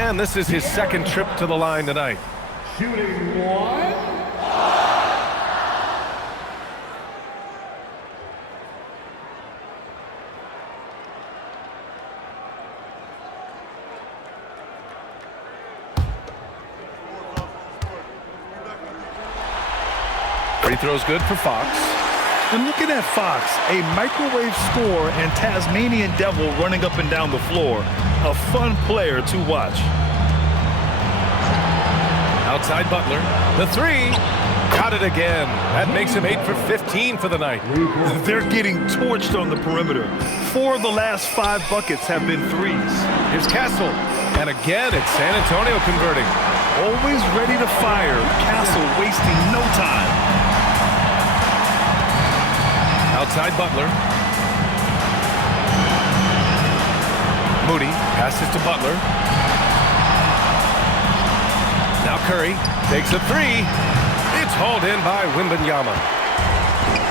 And this is his 2nd trip to the line tonight. Shooting 1. Free throw's good for Fox. And looking at Fox, a microwave scorer and Tasmanian devil running up and down the floor. A fun player to watch. Outside Butler. The 3. Got it again. That makes him 8 for 15 for the night. They're getting torched on the perimeter. 4 of the last 5 buckets have been threes. Here's Castle. And again, it's San Antonio converting. Always ready to fire. Castle wasting no time. Outside Butler. Moody passes to Butler. Now Curry takes a three. It's hauled in by Wembanyama.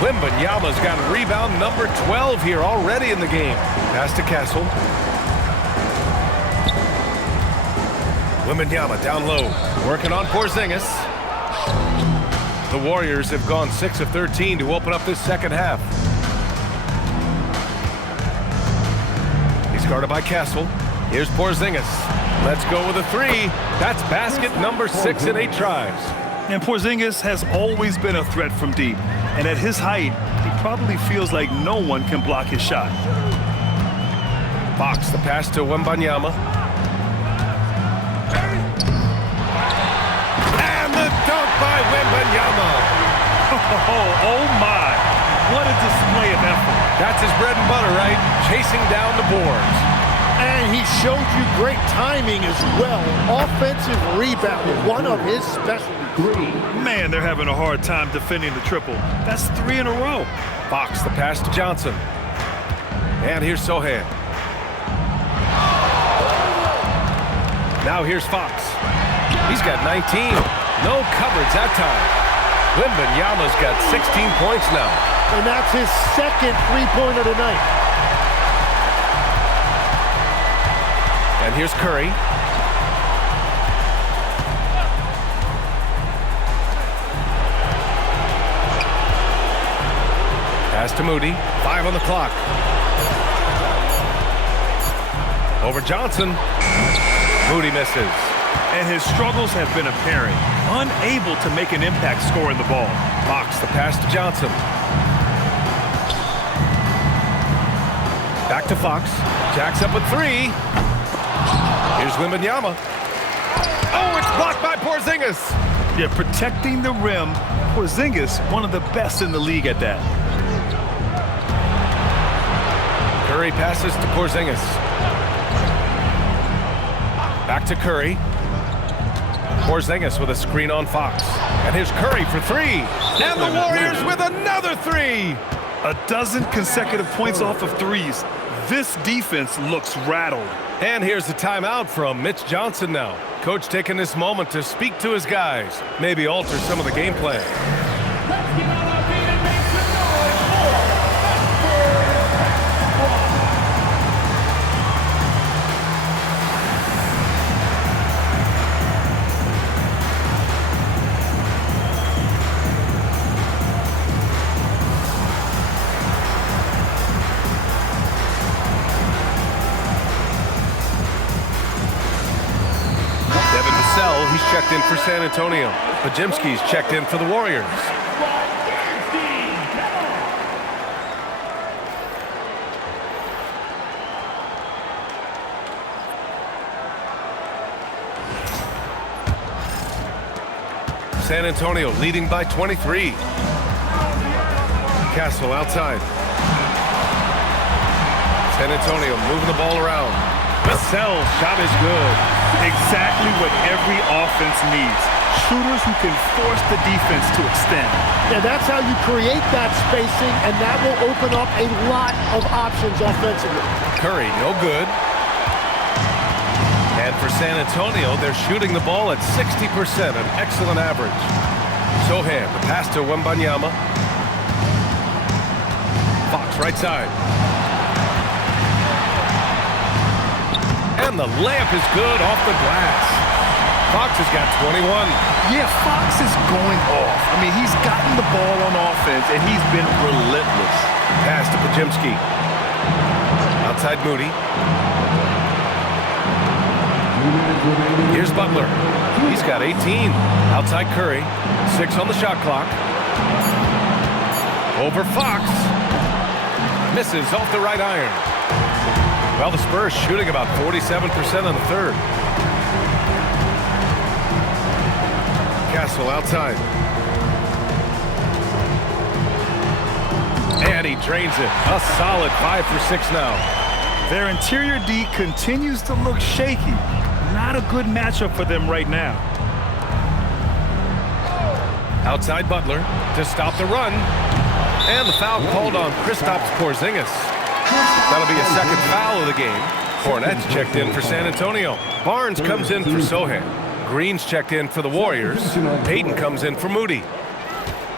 Wembanyama's got rebound number 12 here already in the game. Pass to Castle. Wembanyama down low, working on Porzingis. The Warriors have gone 6 of 13 to open up this second half. He's guarded by Castle. Here's Porzingis. Let's go with a three. That's basket number 6 in 8 tries. And Porzingis has always been a threat from deep. And at his height, he probably feels like no one can block his shot. Fox, the pass to Wembanyama. And the dunk by Wembanyama. Oh my. What a display of effort. That's his bread and butter, right? Chasing down the boards. And he showed you great timing as well. Offensive rebound, one of his specialties. Man, they're having a hard time defending the triple. That's 3 in a row. Fox, the pass to Johnson. And here's Sohan. Now here's Fox. He's got 19. No coverage that time. Wembanyama's got 16 points now. And that's his second three-pointer tonight. And here's Curry. Pass to Moody. 5 on the clock. Over Johnson. Moody misses. And his struggles have been apparent. Unable to make an impact scoring the ball. Fox, the pass to Johnson. Back to Fox. Jacks up with 3. Here's Wembanyama. Oh, it's blocked by Porzingis. Yeah, protecting the rim. Porzingis, one of the best in the league at that. Curry passes to Porzingis. Back to Curry. Porzingis with a screen on Fox. And here's Curry for 3. And the Warriors with another 3. A dozen consecutive points off of threes. This defense looks rattled. And here's the timeout from Mitch Johnson now. Coach taking this moment to speak to his guys. Maybe alter some of the game plan. He's checked in for San Antonio. Pajimski's checked in for the Warriors. San Antonio leading by 23. Castle outside. San Antonio moving the ball around. Vassell's shot is good. Exactly what every offense needs. Shooters who can force the defense to extend. Yeah, that's how you create that spacing, and that will open up a lot of options offensively. Curry, no good. And for San Antonio, they're shooting the ball at 60%, an excellent average. Sohan, the pass to Wembanyama. Fox, right side. And the layup is good off the glass. Fox has got 21. Yeah, Fox is going off. I mean, he's gotten the ball on offense, and he's been relentless. Pass to Pajimski. Outside Moody. Here's Butler. He's got 18. Outside Curry. 6 on the shot clock. Over Fox. Misses off the right iron. Well, the Spurs shooting about 47% in the third. Castle outside. And he drains it. A solid 5 for 6 now. Their interior D continues to look shaky. Not a good matchup for them right now. Outside Butler to stop the run. And the foul called on Kristaps Porzingis. That'll be a second foul of the game. Fournette's checked in for San Antonio. Barnes comes in for Sohan. Green's checked in for the Warriors. Payton comes in for Moody.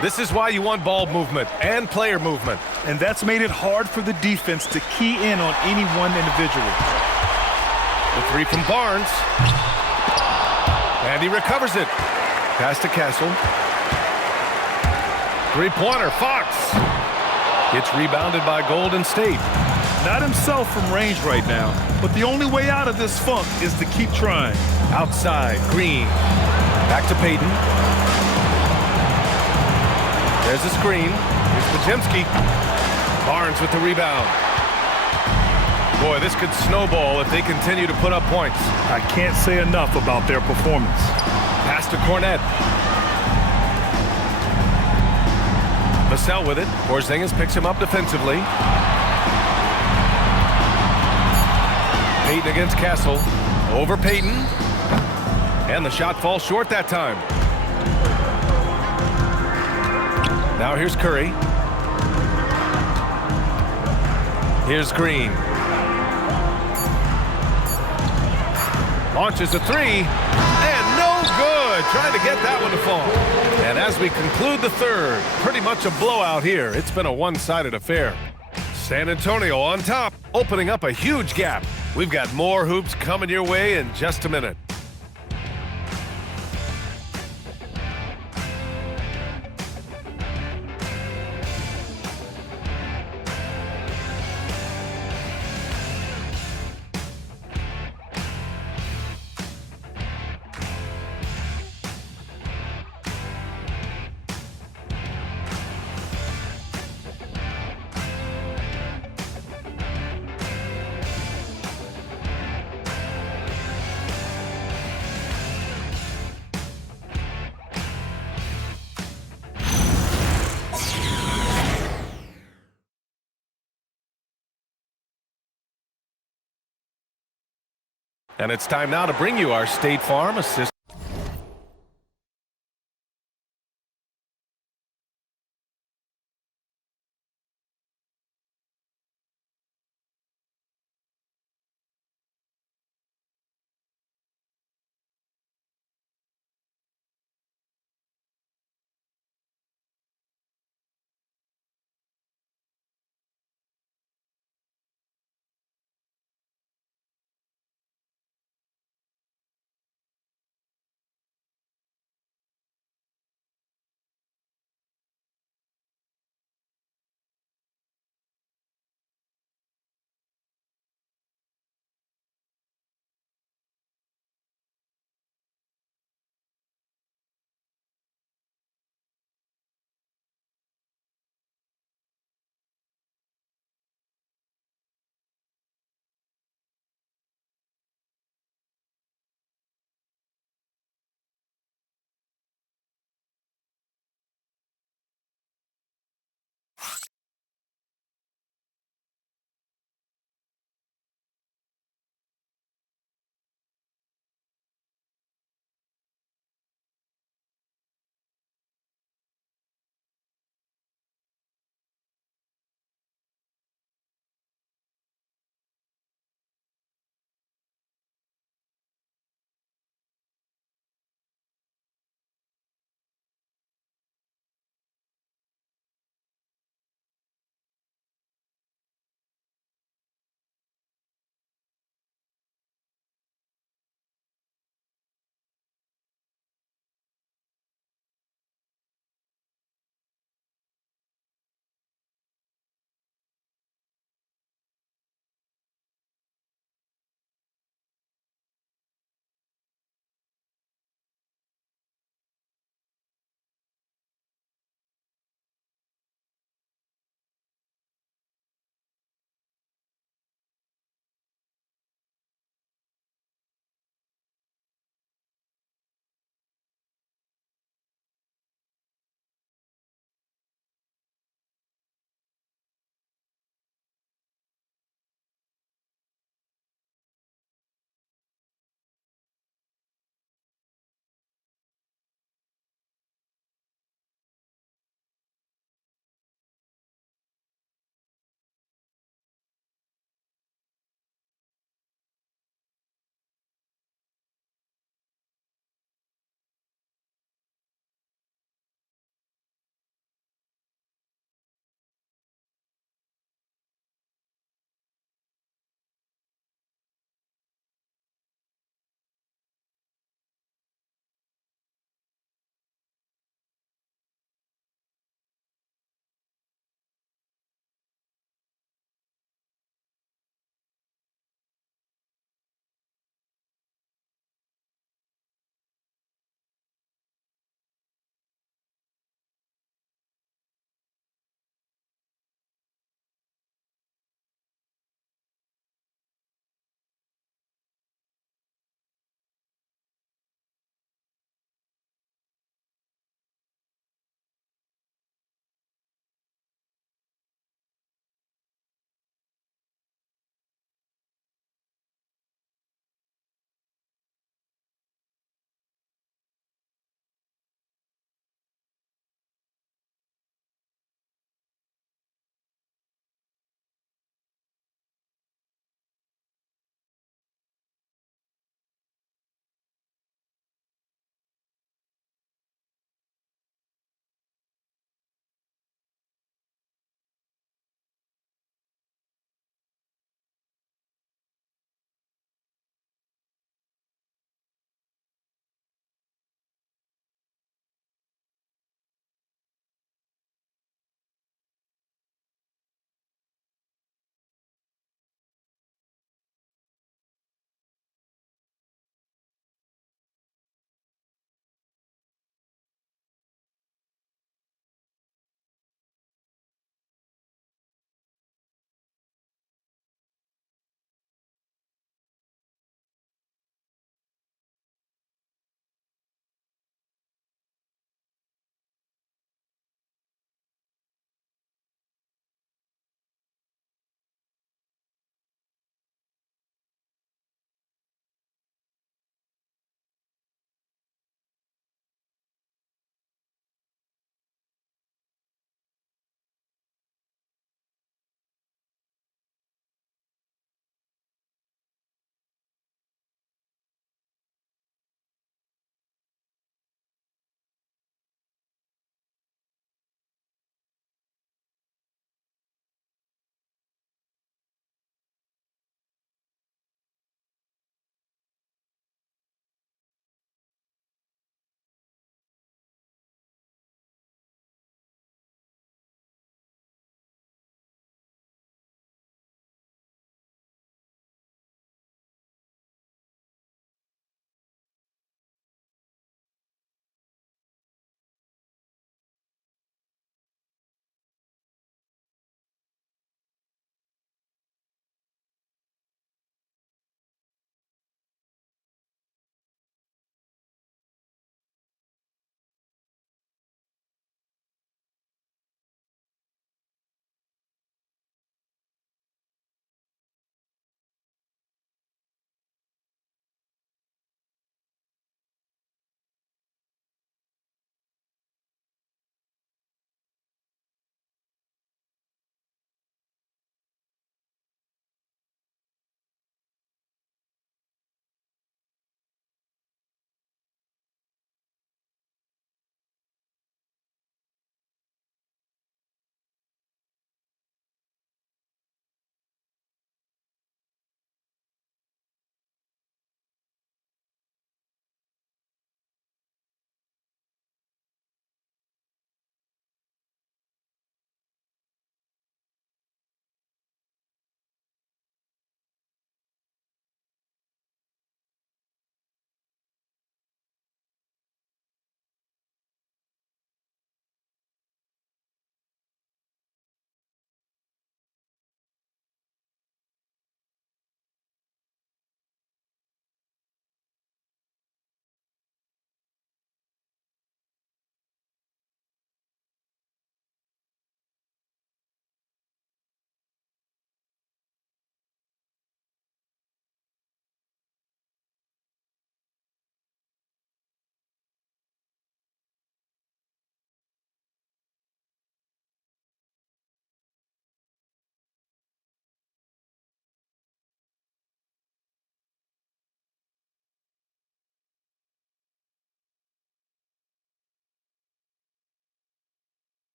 This is why you want ball movement and player movement. And that's made it hard for the defense to key in on any one individual. The three from Barnes. And he recovers it. Pass to Castle. Three-pointer, Fox. Gets rebounded by Golden State. Not himself from range right now, but the only way out of this funk is to keep trying. Outside, Green. Back to Payton. There's a screen. Here's Podziemski. Barnes with the rebound. Boy, this could snowball if they continue to put up points. I can't say enough about their performance. Pass to Cornette. Vassell with it. Porzingis picks him up defensively. Payton against Castle. Over Payton. And the shot falls short that time. Now here's Curry. Here's Green. Launches a three. And no good. Trying to get that one to fall. And as we conclude the third, pretty much a blowout here. It's been a one-sided affair. San Antonio on top, opening up a huge gap. We've got more hoops coming your way in just a minute. And it's time now to bring you our State Farm assist.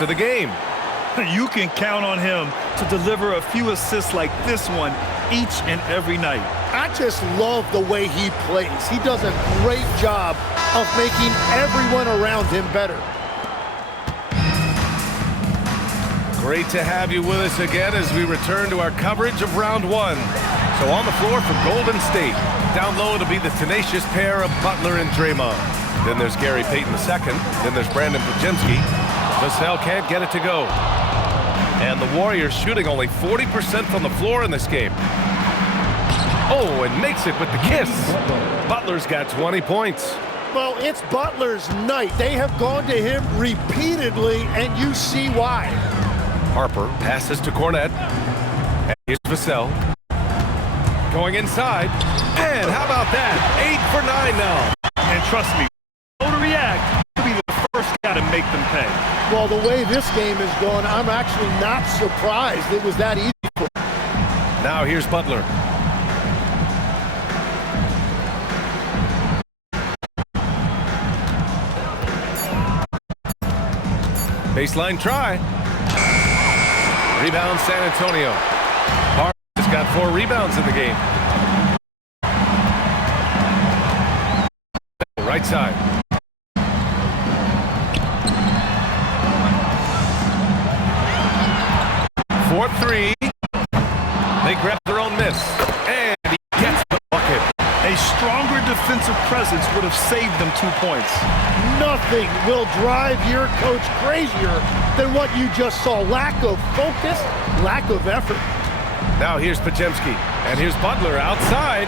rest of the game. You can count on him to deliver a few assists like this one each and every night. I just love the way he plays. He does a great job of making everyone around him better. Great to have you with us again as we return to our coverage of round one. So on the floor for Golden State. Down low to be the tenacious pair of Butler and Draymond. Then there's Gary Payton II. Then there's Brandon Podziemski. Vassell can't get it to go. And the Warriors shooting only 40% from the floor in this game. Oh, and makes it with the kiss. Butler's got 20 points. Well, it's Butler's night. They have gone to him repeatedly, and you see why. Harper passes to Cornet. And here's Vassell. Going inside. And how about that? 8 for 9 now. And trust me, slow to react, to be the first guy to make them pay. Well, the way this game is going, I'm actually not surprised it was that easy for him. Now here's Butler. Baseline try. Rebound San Antonio. Harper has got 4 rebounds in the game. Right side. For 3. They grab their own miss. And he gets the bucket. A stronger defensive presence would have saved them 2 points. Nothing will drive your coach crazier than what you just saw. Lack of focus, lack of effort. Now here's Podziemski. And here's Butler outside.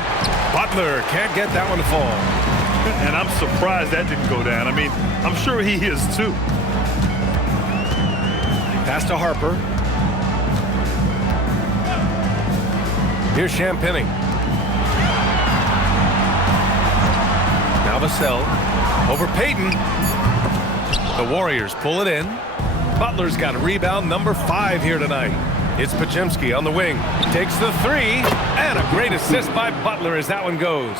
Butler can't get that one to fall. And I'm surprised that didn't go down. I mean, I'm sure he is too. Pass to Harper. Here's Champagnie. Now Vassell over Payton. The Warriors pull it in. Butler's got rebound number 5 here tonight. It's Podziemski on the wing. Takes the 3. And a great assist by Butler as that one goes.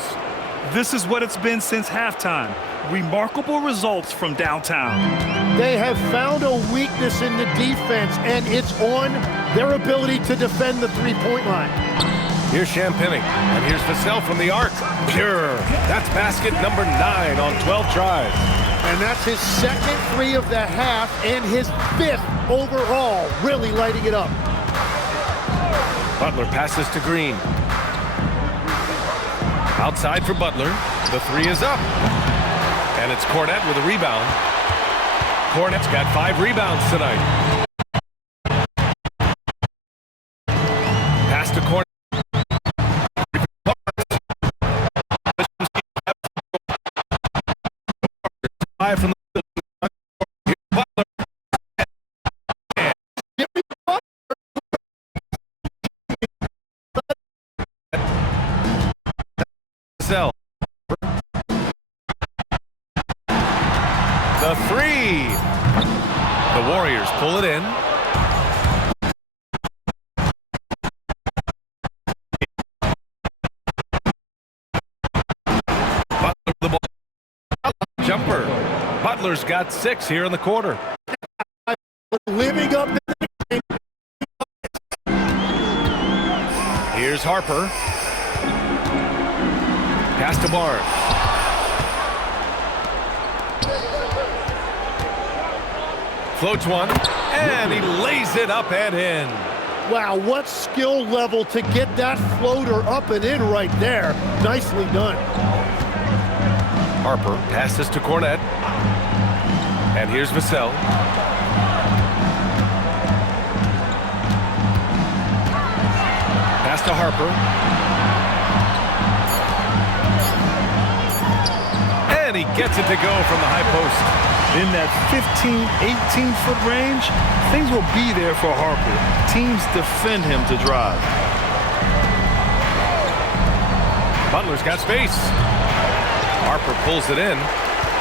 This is what it's been since halftime. Remarkable results from downtown. They have found a weakness in the defense, and it's on their ability to defend the three-point line. Here's Champagnie, and here's Vassell from the arc. Pure. That's basket number 9 on 12 tries. And that's his second 3 of the half and his 5th overall, really lighting it up. Butler passes to Green. Outside for Butler. The 3 is up. And it's Cornet with a rebound. Cornet's got 5 rebounds tonight. Pass to Cornet. From the Butler. The 3. The Warriors pull it in. Butler the ball. Jumper. Butler's got 6 here in the quarter. Living up. Here's Harper. Pass to Barnes. Floats one, and he lays it up and in. Wow, what skill level to get that floater up and in right there. Nicely done. Harper passes to Cornet. And here's Vassell. Pass to Harper. And he gets it to go from the high post. In that 15, 18-foot range, things will be there for Harper. Teams defend him to drive. Butler's got space. Harper pulls it in.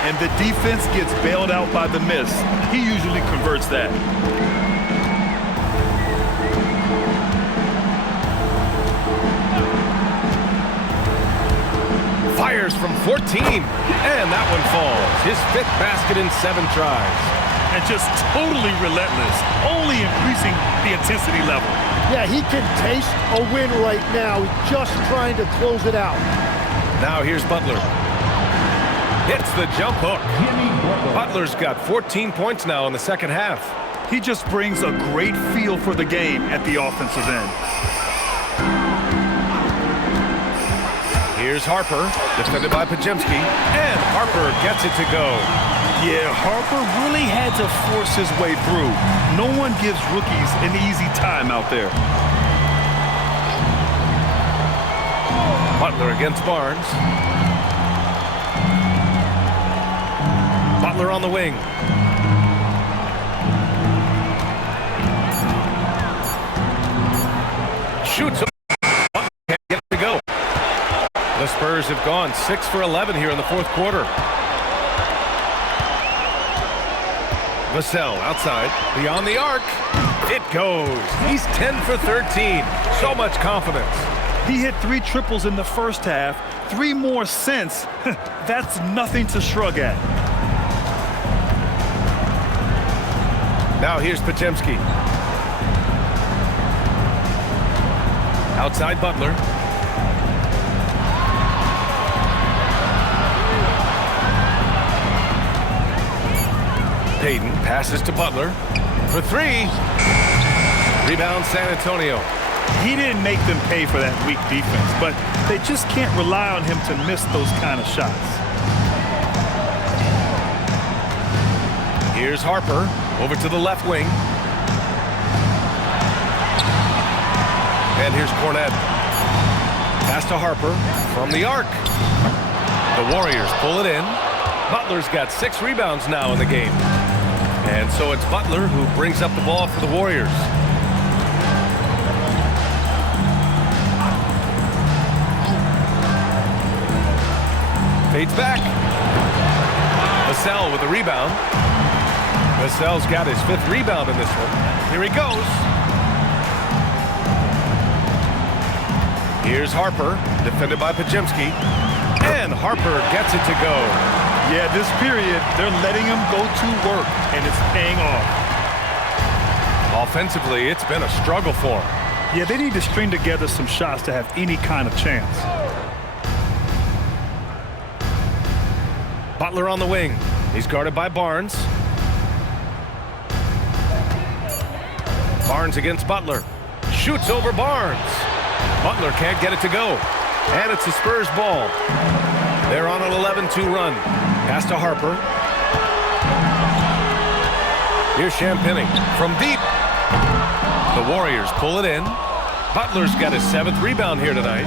And the defense gets bailed out by the miss. He usually converts that. Fires from 14, and that one falls. His 5th basket in 7 tries. and just totally relentless, only increasing the intensity level. Yeah, he can taste a win right now. He's just trying to close it out. Now here's Butler. Hits the jump hook. Butler's got 14 points now in the second half. He just brings a great feel for the game at the offensive end. Here's Harper, defended by Pajemski, and Harper gets it to go. Yeah, Harper really had to force his way through. No one gives rookies an easy time out there. Butler against Barnes. Butler on the wing. Shoots. Butler can't get it to go. The Spurs have gone 6 for 11 here in the fourth quarter. Vassell outside, beyond the arc. It goes. He's 10 for 13. So much confidence. He hit 3 triples in the first half, 3 more since. That's nothing to shrug at. Now here's Pajemski. Outside Butler. Payton passes to Butler for 3. Rebound San Antonio. He didn't make them pay for that weak defense, but they just can't rely on him to miss those kind of shots. Here's Harper over to the left wing. And here's Cornette. Pass to Harper from the arc. The Warriors pull it in. Butler's got 6 rebounds now in the game. And so it's Butler who brings up the ball for the Warriors. Fades back. Vassell with the rebound. Vassell's got his 5th rebound in this one. Here he goes. Here's Harper, defended by Pajemski. And Harper gets it to go. Yeah, this period, they're letting him go to work, and it's paying off. Offensively, it's been a struggle for him. Yeah, they need to string together some shots to have any kind of chance. Butler on the wing. He's guarded by Barnes. Barnes against Butler. Shoots over Barnes. Butler can't get it to go. And it's the Spurs ball. They're on an 11-2 run. Pass to Harper. Here's Champagnie from deep. The Warriors pull it in. Butler's got his 7th rebound here tonight.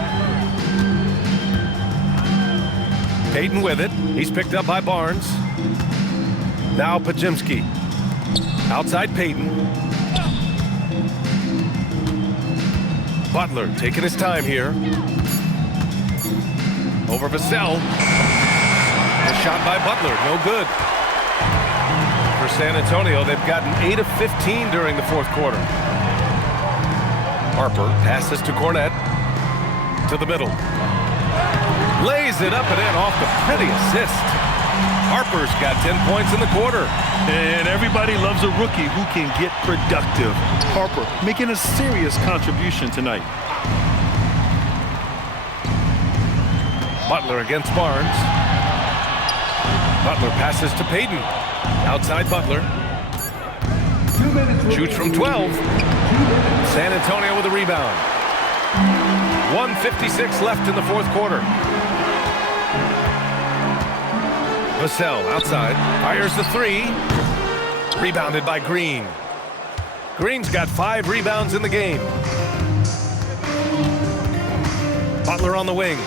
Payton with it. He's picked up by Barnes. Now Pajemski. Outside Payton. Butler taking his time here. Over Vassell. A shot by Butler, no good. For San Antonio, they've gotten 8 of 15 during the fourth quarter. Harper passes to Cornette. To the middle. Lays it up and in off the pretty assist. Harper's got 10 points in the quarter. And everybody loves a rookie who can get productive. Harper making a serious contribution tonight. Butler against Barnes. Butler passes to Payton. Outside Butler. Shoots from 12. San Antonio with a rebound. 1:56 left in the fourth quarter. Vassell outside. Fires the 3. Rebounded by Green. Green's got 5 rebounds in the game. Butler on the wing.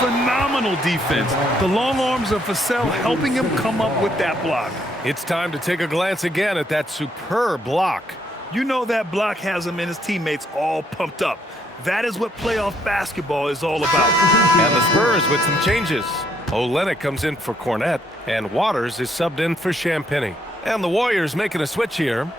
Phenomenal defense. The long arms of Vassell helping him come up with that block. It's time to take a glance again at that superb block. You know that block has him and his teammates all pumped up. That is what playoff basketball is all about. And the Spurs with some changes. Olynyk comes in for Cornette, and Waters is subbed in for Champagnie. And the Warriors making a switch here.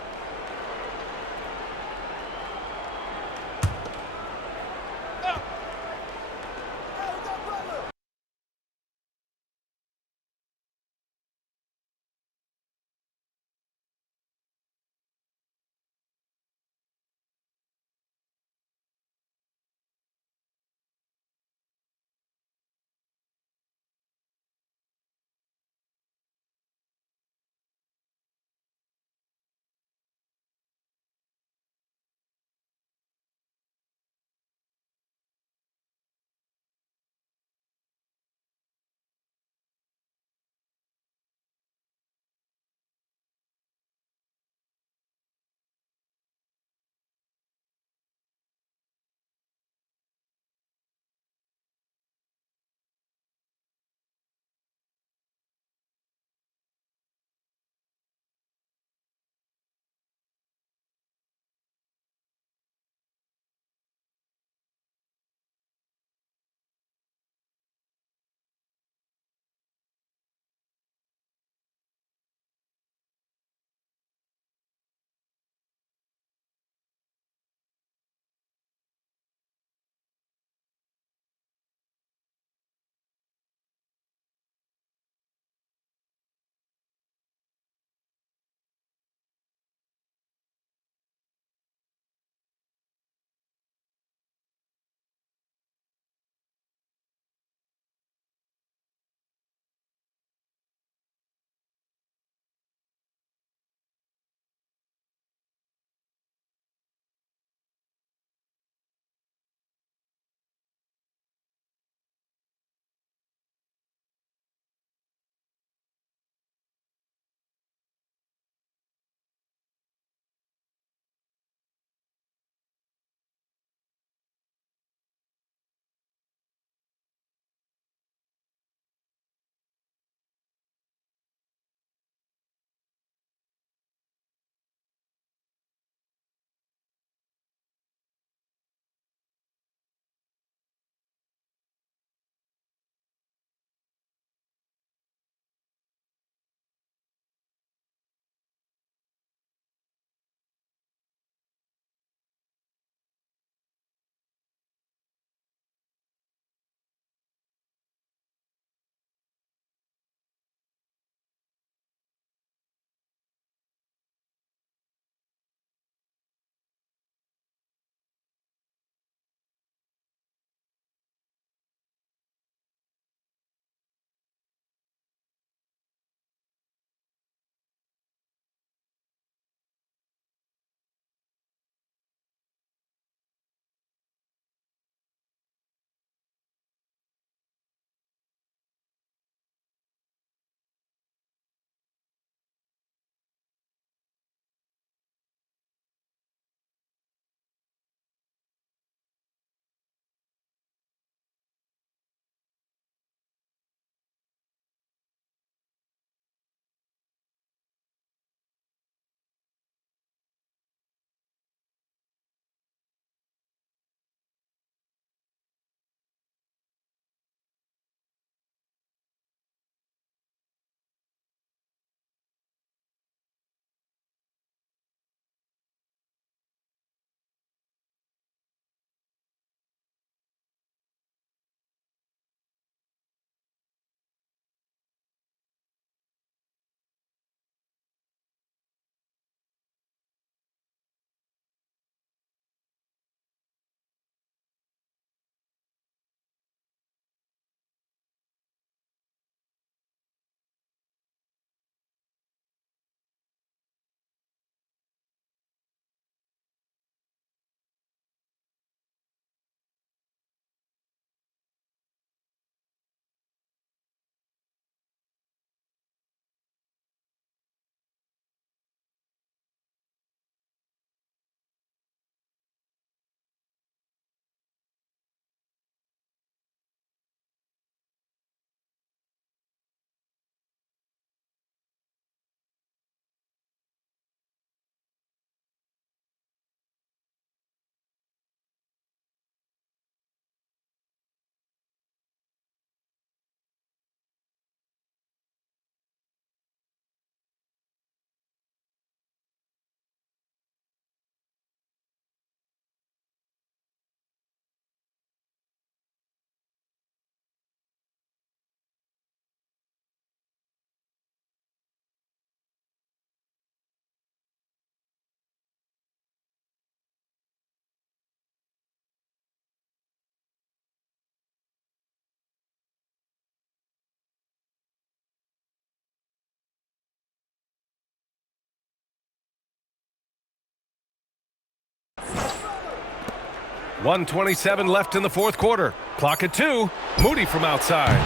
1:27 left in the fourth quarter. Clock at 2. Moody from outside.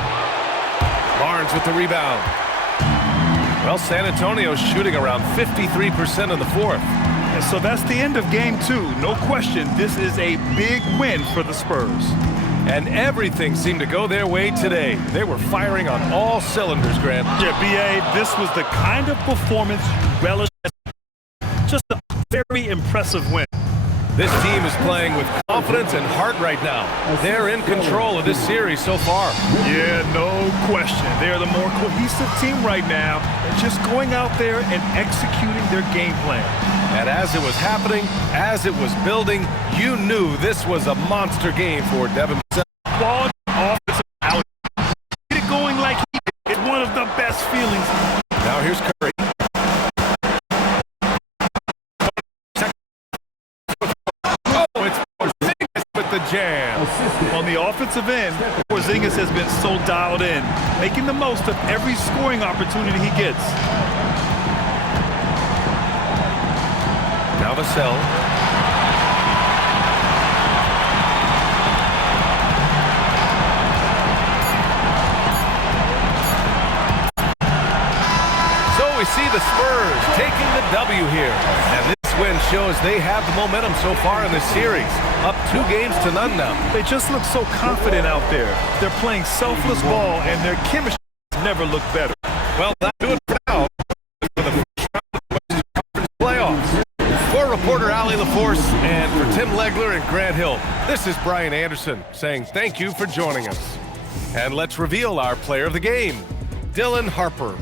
Barnes with the rebound. Well, San Antonio's shooting around 53% in the fourth. And so that's the end of game 2. No question, this is a big win for the Spurs. And everything seemed to go their way today. They were firing on all cylinders, Grant. Yeah, B.A., this was the kind of performance you relish. Just a very impressive win. This team is playing with confidence and heart right now. They're in control of this series so far. Yeah, no question. They're the more cohesive team right now. They're just going out there and executing their game plan. And as it was happening, as it was building, you knew this was a monster game for Devin. Ball offensive out. Get it going like he did. It's one of the best feelings. Now here's Curry. The jam. On the offensive end, Porzingis has been so dialed in, making the most of every scoring opportunity he gets. Now Vassell. So we see the Spurs taking the W here. And this win shows they have the momentum so far in this series. Up 2-0 now. They just look so confident out there. They're playing selfless ball, and their chemistry never looked better. Well, that'll do it for now for the first round of the Western Conference playoffs. For reporter Ali LaForce and for Tim Legler and Grant Hill, this is Brian Anderson saying thank you for joining us. And let's reveal our player of the game, Dylan Harper.